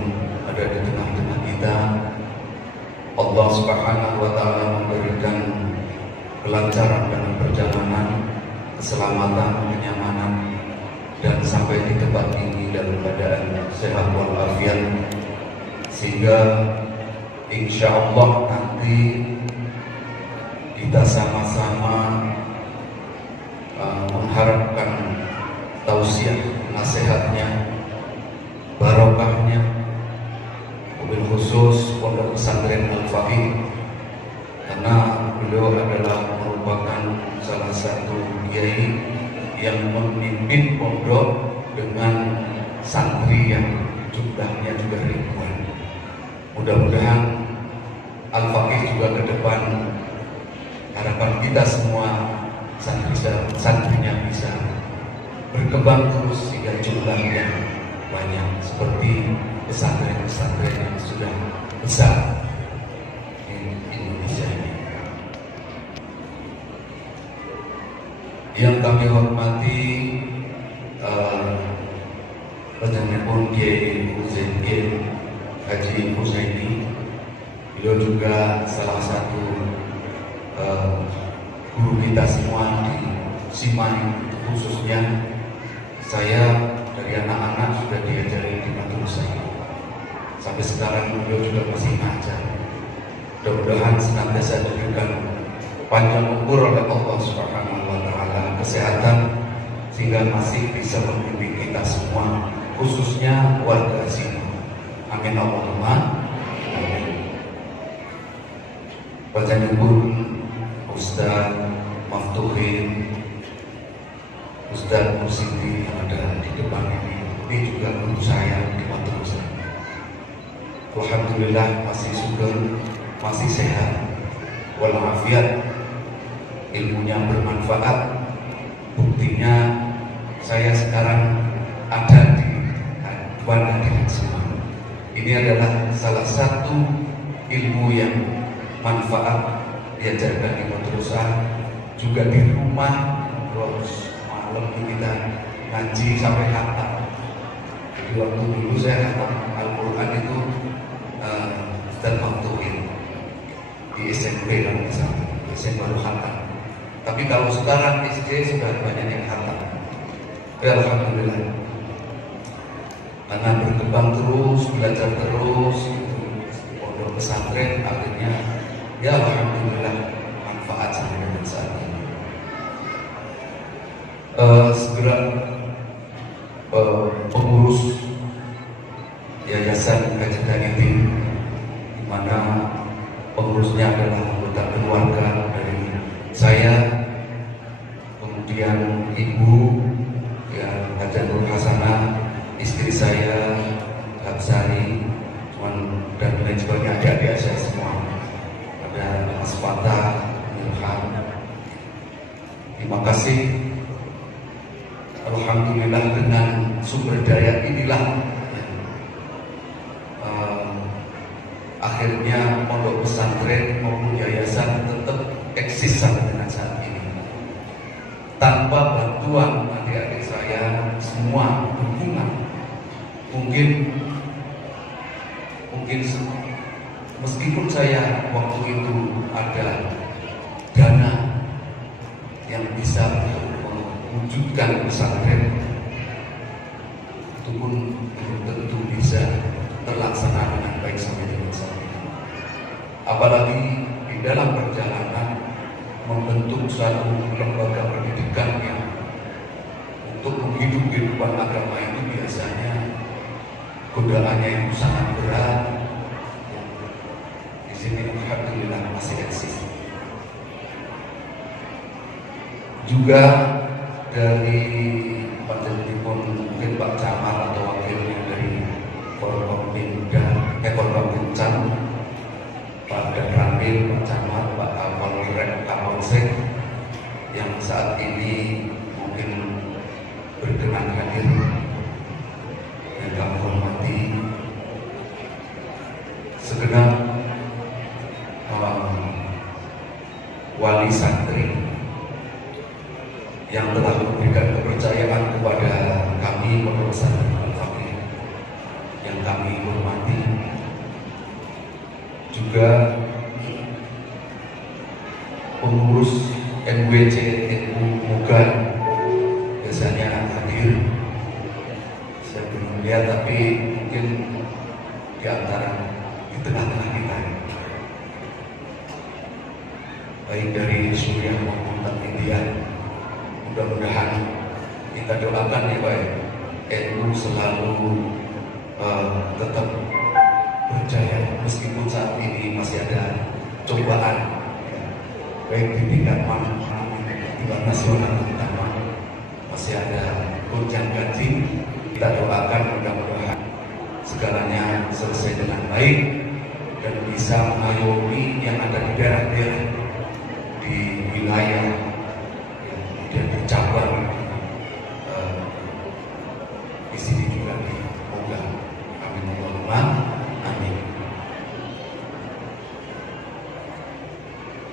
ada di tengah-tengah kita, Allah Subhanahu wa Ta'ala memberikan kelancaran dalam perjalanan, keselamatan, kenyamanan, dan sampai di tempat ini dalam keadaan sehat walafiat, sehingga insya Allah nanti kita sama-sama mengharapkan tausiah nasihatnya, barokahnya, mobil khusus Pondok Pesantren Al-Faqih, karena beliau adalah merupakan salah satu kiai yang memimpin pondok dengan santri yang jumlahnya juga ribuan. Mudah-mudahan Al-Faqih juga ke depan, harapan kita semua santrinya bisa berkembang terus sehingga jumlahnya banyak seperti pesantren-pesantren yang sudah besar di Indonesia ini. Yang kami hormati Panjenengan Kiai Haji Husaini, beliau juga salah satu guru kita semua di Simai, khususnya saya dari anak-anak sudah diajari di madrasah ini. Sampai sekarang beliau juga masih ngajar. Mudah-mudahan senantiasa diberikan panjang umur oleh Allah Subhanahu wa Ta'ala, kesehatan, sehingga masih bisa membimbing kita semua, khususnya warga sini. Amin Allahumma amin. Panjenengan Ustaz Maftuhin, Ustaz Mursidi yang ada di depan ini juga guru saya di madrasah. Alhamdulillah masih subur, masih sehat walafiat, ilmunya bermanfaat. Buktinya saya sekarang ada di Tuan Hadirin semua. Ini adalah salah satu ilmu yang manfaat diajarkan di madrasah, juga di rumah. Terus malam kita ngaji sampai khatam. Jadi waktu dulu saya khatam Al-Quran itu Ustaz Maftuhin di SMP kan misalnya, SMP baru khatam. Tapi kalau sekarang SD sudah banyak yang khatam. Alhamdulillah. Karena berkembang terus, belajar terus, pondok pesantren akhirnya ya alhamdulillah manfaat sampai dengan saat ini. Segera pengurus Yayasan Kajian Hidayah, di mana pengurusnya adalah anggota keluarga dari saya, kemudian ibu ya Hajar Nur Hasanah, istri saya Habsari, dan lain sebagainya, adik-adik saya semua, ada Mas Fatah, Ilham. Terima kasih. Alhamdulillah dengan sumber daya inilah akhirnya pondok pesantren maupun yayasan tetap eksis sampai dengan saat ini. Tanpa bantuan adik-adik saya semua, dukungan, mungkin meskipun saya waktu itu ada dana yang bisa mewujudkan pesantren, itu pun belum tentu bisa terlaksana dengan baik sampai dengan saat ini. Apalagi di dalam perjalanan membentuk suatu lembaga pendidikan yang untuk menghidup kehidupan agama ini biasanya godaannya yang sangat berat. Di sini alhamdulillah masih eksis. Juga dari panjenengan mungkin Pak Camat atau wakilnya dari Forkompinda, Forkompincan, Pak Danramil, Pak Camat, Pak Kapolsek yang saat ini mungkin berkenan hadir, yang kami hormati kami hormati, juga pengurus NWC NU Mugar biasanya hadir. Saya belum lihat, tapi mungkin di antara di tengah-tengah kita, baik dari Suriah maupun India. Mudah-mudahan kita doakan ya Pak, NU selalu tetap berjaya meskipun saat ini masih ada cobaan, baik di tingkat tingkat nasional terutama masih ada gonjang ganjing. Kita doakan mudah-mudahan segalanya selesai dengan baik dan bisa mengayomi yang ada di daerah-daerah di wilayah kemudian di cabang di sini juga di Moga. Amin Allahumma amin.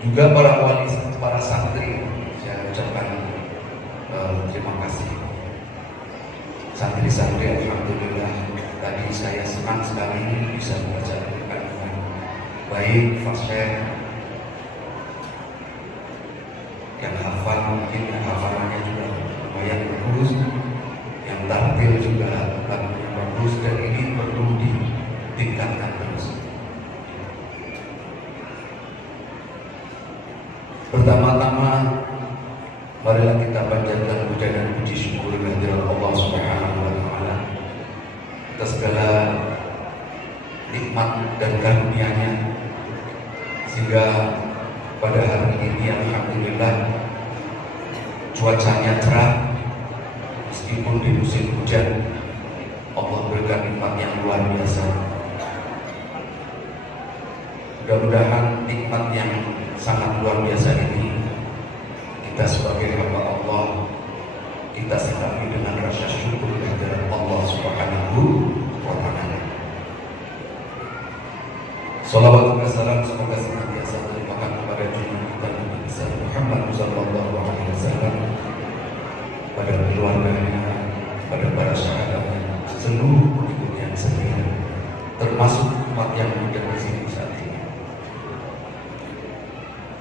Juga para wali, para santri, saya ucapkan terima kasih. Santri-santri, alhamdulillah tadi saya senang sekali bisa membaca Al-Quran dengan baik, fasih. Yang hafal mungkin yang hafalannya juga lumayan bagus, yang tampil juga lagunya bagus, dan ini perlu ditingkatkan terus. Pertama-tama marilah kita panjatkan puja dan puji syukur kehadirat Allah Subhanahu wa Ta'ala atas segala nikmat dan karunia-Nya, sehingga pada hari ini alhamdulillah cuacanya cerah meskipun di musim hujan. Allah berikan nikmat yang luar biasa. Mudah-mudahan nikmat yang sangat luar biasa ini kita sebagai hamba Allah kita sikapi dengan rasa syukur kehadirat Allah Subhanahu wa Ta'ala. Salawat dan salam semoga senantiasa terlimpahkan kepada junjungan kita Nabi besar Muhammad sallallahu alaihi wasallam, pada keluarganya, pada para sahabatnya, seluruh pengikutnya sekalian, termasuk umat yang muda di sini saat ini.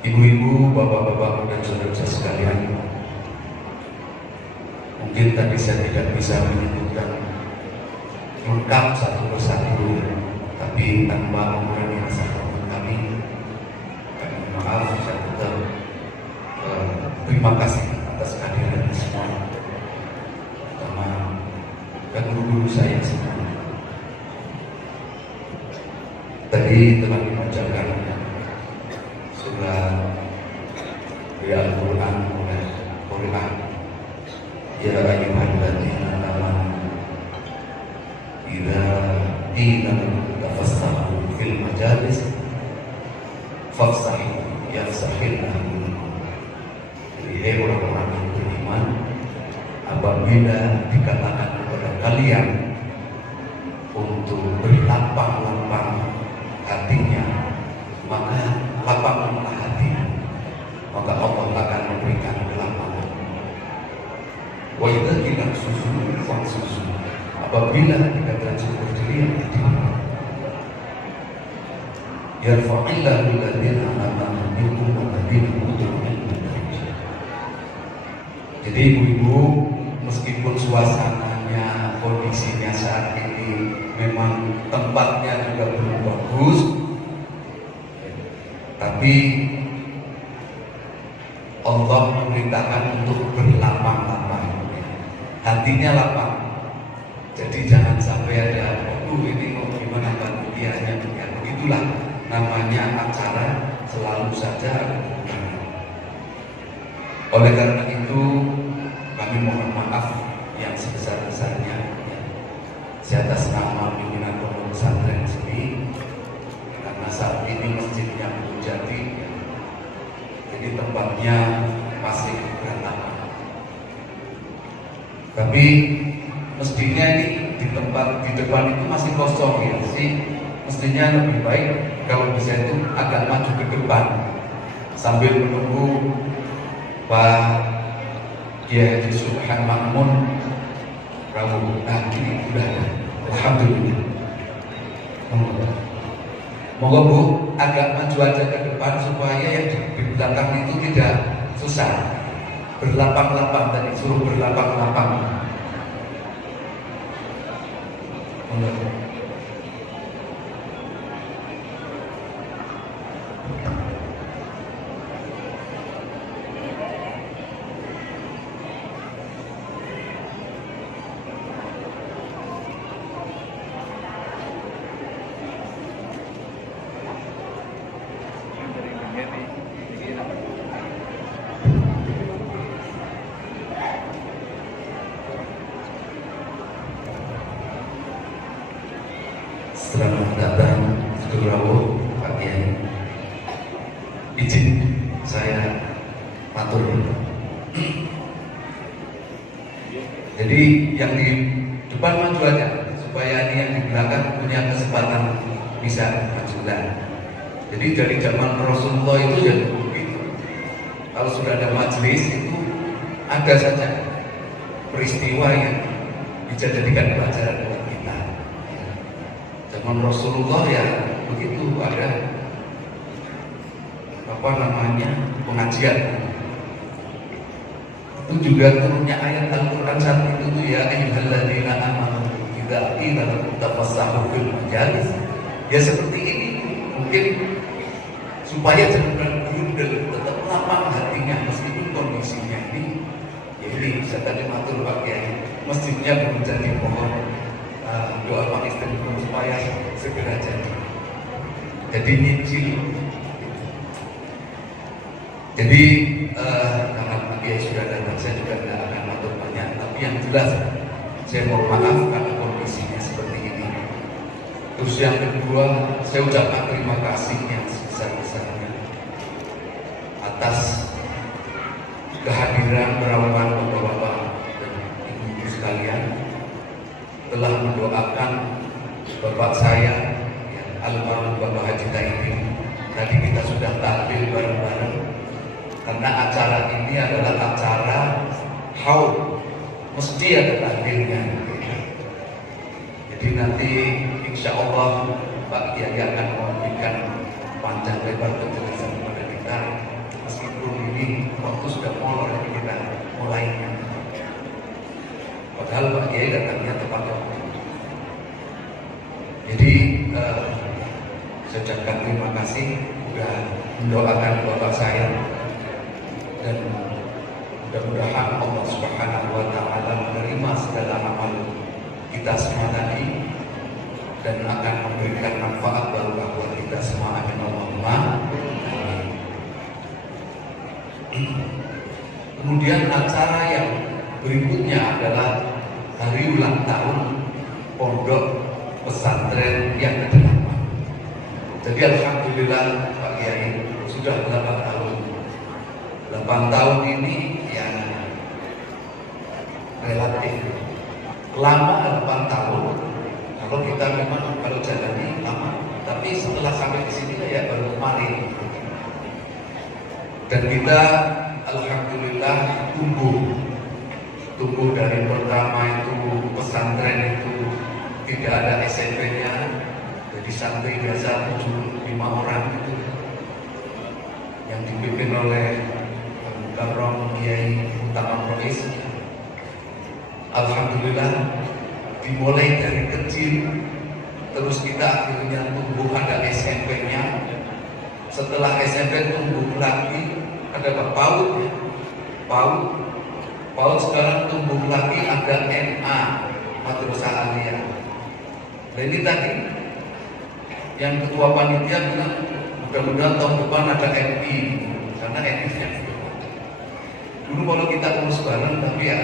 Ibu-ibu, bapak-bapak, dan saudara sekalian, mungkin tadi saya tidak bisa menyebutkan lengkap satu persatu, tapi tanpa mengurangi rasa hormat kami maaf, saya tetap terima kasih atas kehadiran semua, terutama dan guru-guru saya semua. Tadi telah dibacakan surah Al-Quran oleh Quran. Ya ayyuhalladzina amanu idza qila tafassahu fil majalis fafsahu yafsahillahu. Jadi hai orang-orang yang beriman, apabila dikatakan kepada kalian untuk berlapang-lapang hatinya, maka lapanglah hatinya, maka Allah akan memberikan kelapangan. Wa idza qila susu fasusu, apabila dikatakan berdiri hatinya, yarfa'illahu alladziina aamanu minkum walladziina utul ilma darajat. Jadi ibu-ibu, meskipun suasananya, kondisinya saat ini memang tempatnya juga belum bagus, tapi Allah memerintahkan untuk berlapang-lapang, hatinya lapang. Jadi jangan sampai ada, ini kok gimana panitia-nya, ya begitulah namanya acara, selalu saja ada kekurangan. Oleh karena itu kami mohon maaf yang sebesar-besarnya saya atas nama pimpinan pondok pesantren sini, karena saat ini masjidnya belum jadi, jadi tempatnya masih berantakan. Tapi mestinya ini di tempat di depan itu masih kosong ya sih. Mestinya lebih baik kalau bisa itu agak maju ke depan sambil menunggu Pak Kiai Subhan Makmun Prabowo. Nah ini udah alhamdulillah. Monggo Bu, agak maju aja ke depan supaya yang di belakang itu tidak susah. Berlapang-lapang tadi, suruh berlapang-lapang. Monggo. Selamat datang Sedulur Pak Kiai. Izin saya matur. Jadi yang di depan maju aja supaya ini yang di belakang punya kesempatan bisa maju. Jadi dari zaman Rasulullah itu ya begitu. Kalau sudah ada majelis itu ada saja peristiwa yang bisa jadikan pelajaran buat kita. Zaman Rasulullah ya begitu, ada pengajian. Itu juga turunnya ayat Al-Quran saat itu tuh ya ayyuhalladzina amanu idza qila lakum tafassahu fil majalis. Ya seperti ini mungkin supaya jangan berundel, tetap lapang hatinya meskipun kondisinya ini. Ya ini saya tadi matur Pak Kiai, masjidnya belum jadi, mohon doa Pak Istri supaya segera jadi. Jadi nyicil. Jadi karena Pak Kiai sudah datang, saya juga tidak akan matur banyak. Tapi yang jelas saya mohon maaf karena kondisinya seperti ini. Terus yang kedua, saya ucapkan terima kasih yang sebesar-besarnya atas kehadiran perawan bapak-bapak dan ibu-ibu sekalian telah mendoakan bapak saya almarhum Bapak Haji Taibin. Tadi kita sudah takbir bareng-bareng karena acara ini adalah acara haul, mesti ada takbirnya. Jadi nanti insya Allah Pak Kiai akan memberikan panjang lebar penjelasan kepada kita. Meskipun ini waktu sudah molor, kita mulainya. Padahal Pak Kiai datangnya tepat waktu. Jadi saya ucapkan terima kasih sudah mendoakan bapak saya, dan mudah-mudahan Allah Subhanahu wa Ta'ala menerima segala amal kita semua tadi dan akan memberikan manfaat barokah buat kita semua. Amin Allahumma. Kemudian acara yang berikutnya adalah hari ulang tahun Pondok Pesantren yang ke-8. Jadi alhamdulillah Pak Kiai sudah 8 tahun. 8 tahun ini yang relatif lama. 8 tahun kalau kita memang kalau jalani lama, tapi setelah sampai di sini ya baru kemarin. Dan kita alhamdulillah tumbuh dari pertama itu pesantren itu tidak ada SMP-nya, jadi santri biasa 75 orang itu yang dipimpin oleh Mukarram Kiai Utama Prois. Alhamdulillah dimulai dari kecil, terus kita akhirnya tumbuh ada SMP-nya. Setelah SMP tumbuh lagi ada PAUD, PAUD sekarang tumbuh lagi ada MA, Madrasah Aliyah. Nah ini tadi yang ketua panitia bilang mudah-mudahan tahun depan ada MI, karena MI-nya dulu kalau kita urus bareng, tapi ya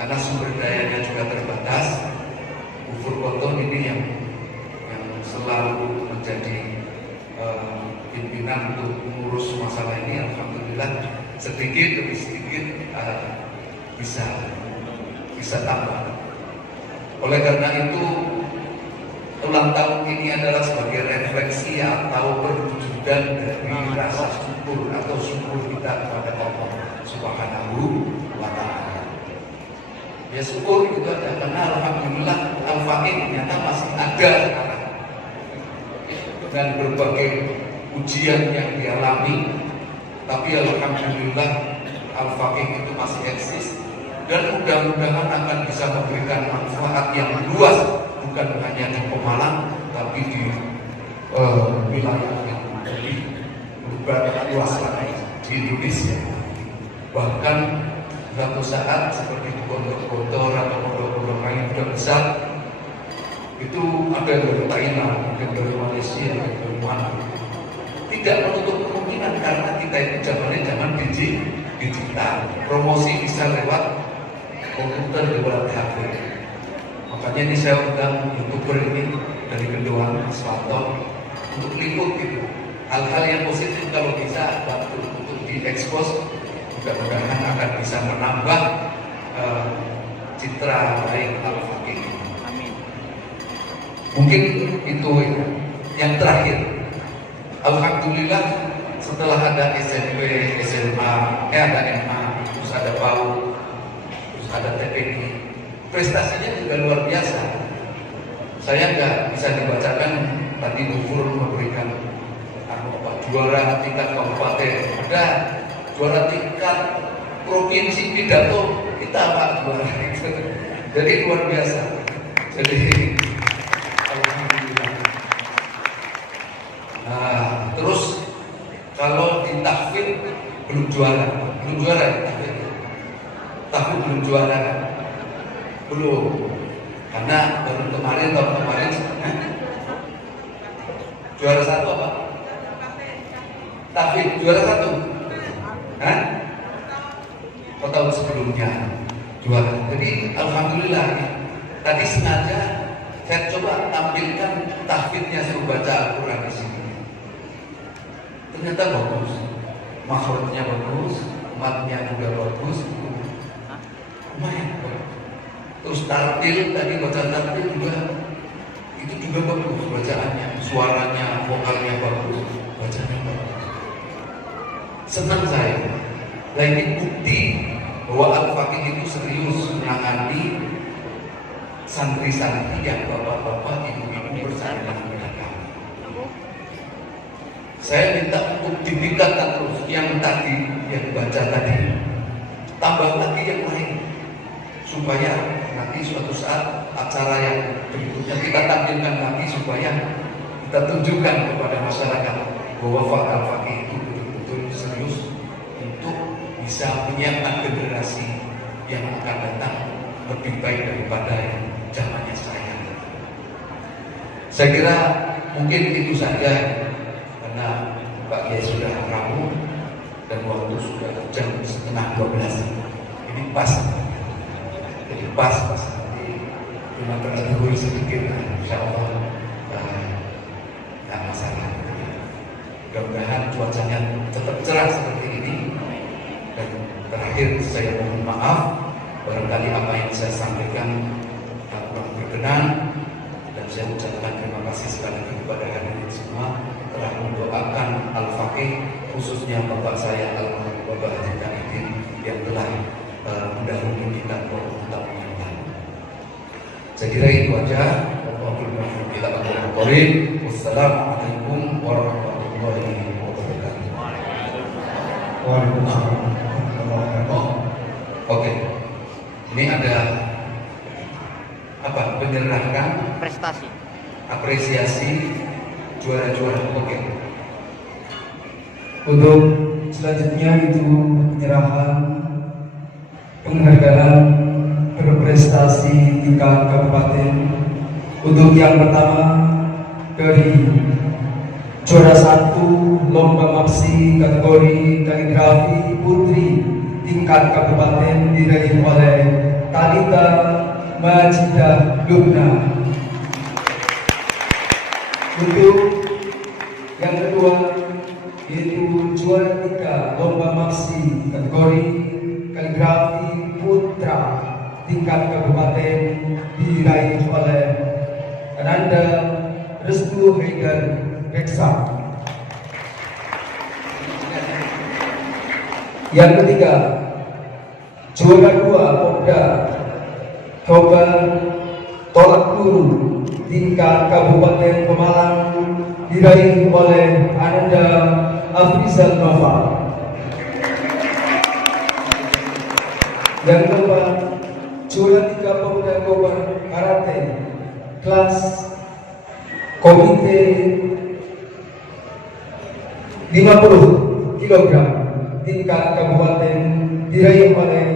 karena sumber dayanya juga terbatas. Ufur Koton ini yang selalu menjadi pimpinan untuk mengurus masalah ini, alhamdulillah sedikit demi sedikit bisa tambah. Oleh karena itu ulang tahun ini adalah sebagai refleksi atau perwujudan dari rasa syukur atau syukur kita kepada Allah Subhanahu wa Ta'ala. Ya syukur itu ada karena alhamdulillah Al-Faqih ternyata masih ada sekarang. dengan berbagai ujian yang dialami, tapi alhamdulillah Al-Faqih itu masih eksis dan mudah-mudahan akan bisa memberikan manfaat yang luas, bukan hanya di Pemalang tapi di wilayah yang lebih luas lagi di Indonesia. Bahkan suatu saat seperti di pondok-pondok atau pondok-pondok lain sudah besar, itu ada dari Thailand, ada dari Malaysia, ada dari mana. Tidak menutup kemungkinan karena kita itu zaman digital, promosi bisa lewat komputer, lewat HP. Makanya ini saya undang YouTuber ini dari Gendoan, Mas Faton, untuk liput gitu. Hal-hal yang positif kalau bisa bantu untuk diekspos, mudah-mudahan akan bisa menambah citra baik Al-Faqih. Amin. Mungkin itu yang terakhir. Alhamdulillah setelah ada SMP, SMA, ada MA, terus ada PAUD, terus ada TPD, prestasinya juga luar biasa. Saya nggak bisa dibacakan tadi Gufur memberikan juara tingkat kabupaten, ada juara tingkat provinsi pidato, kita Pak juara itu. Jadi luar biasa. Jadi alhamdulillah. Nah, terus kalau di tahfidz belum juara ya tahfidz belum juara kan? Belum, karena baru tahun kemarin juara satu apa? Tahfidz juara satu, tahun sebelumnya juara. Jadi alhamdulillah. Tadi sengaja saya coba tampilkan tahfidznya suruh baca Al-Quran di sini. Ternyata bagus, makhrajnya bagus, matnya juga bagus, lumayan bagus. Terus tartil tadi baca tartil juga, itu juga bagus bacaannya, suaranya, vokalnya bagus, bacanya bagus. Senang saya. Nah ini bukti bahwa Al-Faqih itu serius menangani santri-santri yang bapak-bapak, ibu-ibu bersama dengan kami. Saya minta untuk dimintakan terus yang tadi, yang baca tadi, tambah lagi yang lain, supaya nanti suatu saat acara yang berikutnya kita tampilkan lagi, supaya kita tunjukkan kepada masyarakat bahwa Al-Faqih itu betul-betul serius untuk bisa menyiapkan generasi yang akan datang lebih baik daripada yang zamannya saya. Saya kira mungkin itu saja, karena Pak Kiai sudah ramu dan waktu sudah jam 11:30. Ini pas, jadi pas nanti cuma terdahulu sedikit, insya Allah tidak masalah. Mudah-mudahan cuacanya tetap cerah seperti ini. Dan terakhir saya mohon maaf barangkali apa yang saya sampaikan kurang berkenan, dan saya ucapkan terima kasih sekali lagi kepada hadirin semua telah mendoakan Al-Faqih, khususnya bapak saya almarhum Bapak Haji Kahidin yang telah mendahului kita untuk tetap menyembah. Saya kira itu aja. Wassalamualaikum warahmatullahi wabarakatuh. Oke, ini ada apa? Menyerahkan Prestasi, apresiasi juara-juara. Oke. Untuk selanjutnya itu penyerahan penghargaan berprestasi tingkat kabupaten. Untuk yang pertama dari juara 1 lomba MAPSI kategori kaligrafi putri tingkat kabupaten diraih oleh Talita Majidah Lubna. Untuk yang kedua yaitu juara 3 lomba MAPSI kategori kaligrafi putra tingkat kabupaten diraih oleh Ananda Restu Haidar Reksa. Yang ketiga juara 2 Popda Toba Tolak guru tingkat Kabupaten Pemalang diraih oleh Ananda Afrizal Nova. Yang keempat, juara 3 pemuda Gobar Karate kelas komite 50 kg tingkat kabupaten diraih oleh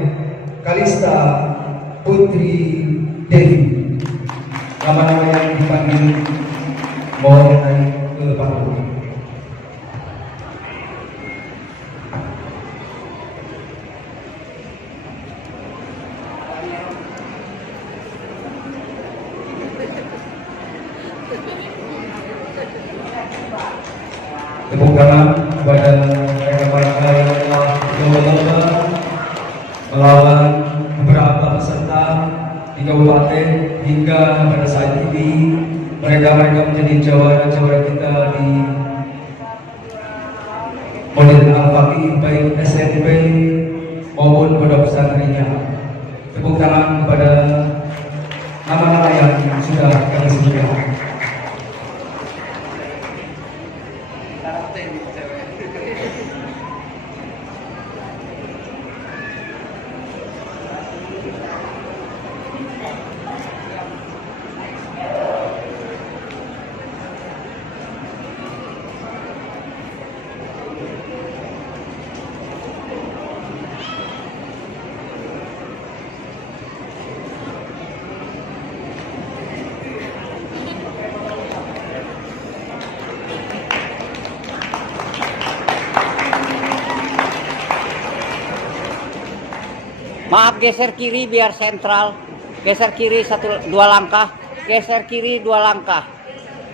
Kalista Putri Devi. Nama-nama yang dipanggil mohon naik ke panggung. Tepuk tangan kepada mereka-mereka yang telah berlomba melawan beberapa peserta di kabupaten hingga pada saat ini mereka menjadi jawara-jawara kita di Modern Al-Faqih baik SMP maupun pondok pesantrennya. Tepuk tangan kepada nama-nama yang sudah kami sebutkan. Maaf, geser kiri biar sentral. Geser kiri 2 langkah. Geser kiri 2 langkah.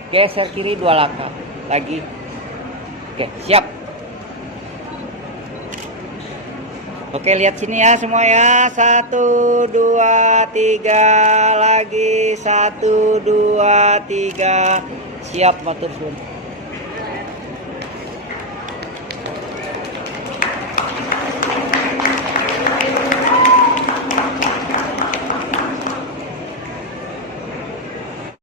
Geser kiri 2 langkah. Lagi. Oke, siap. Oke, lihat sini ya semua ya. 1, 2, 3. Lagi 1, 2, 3. Siap, matur suwun.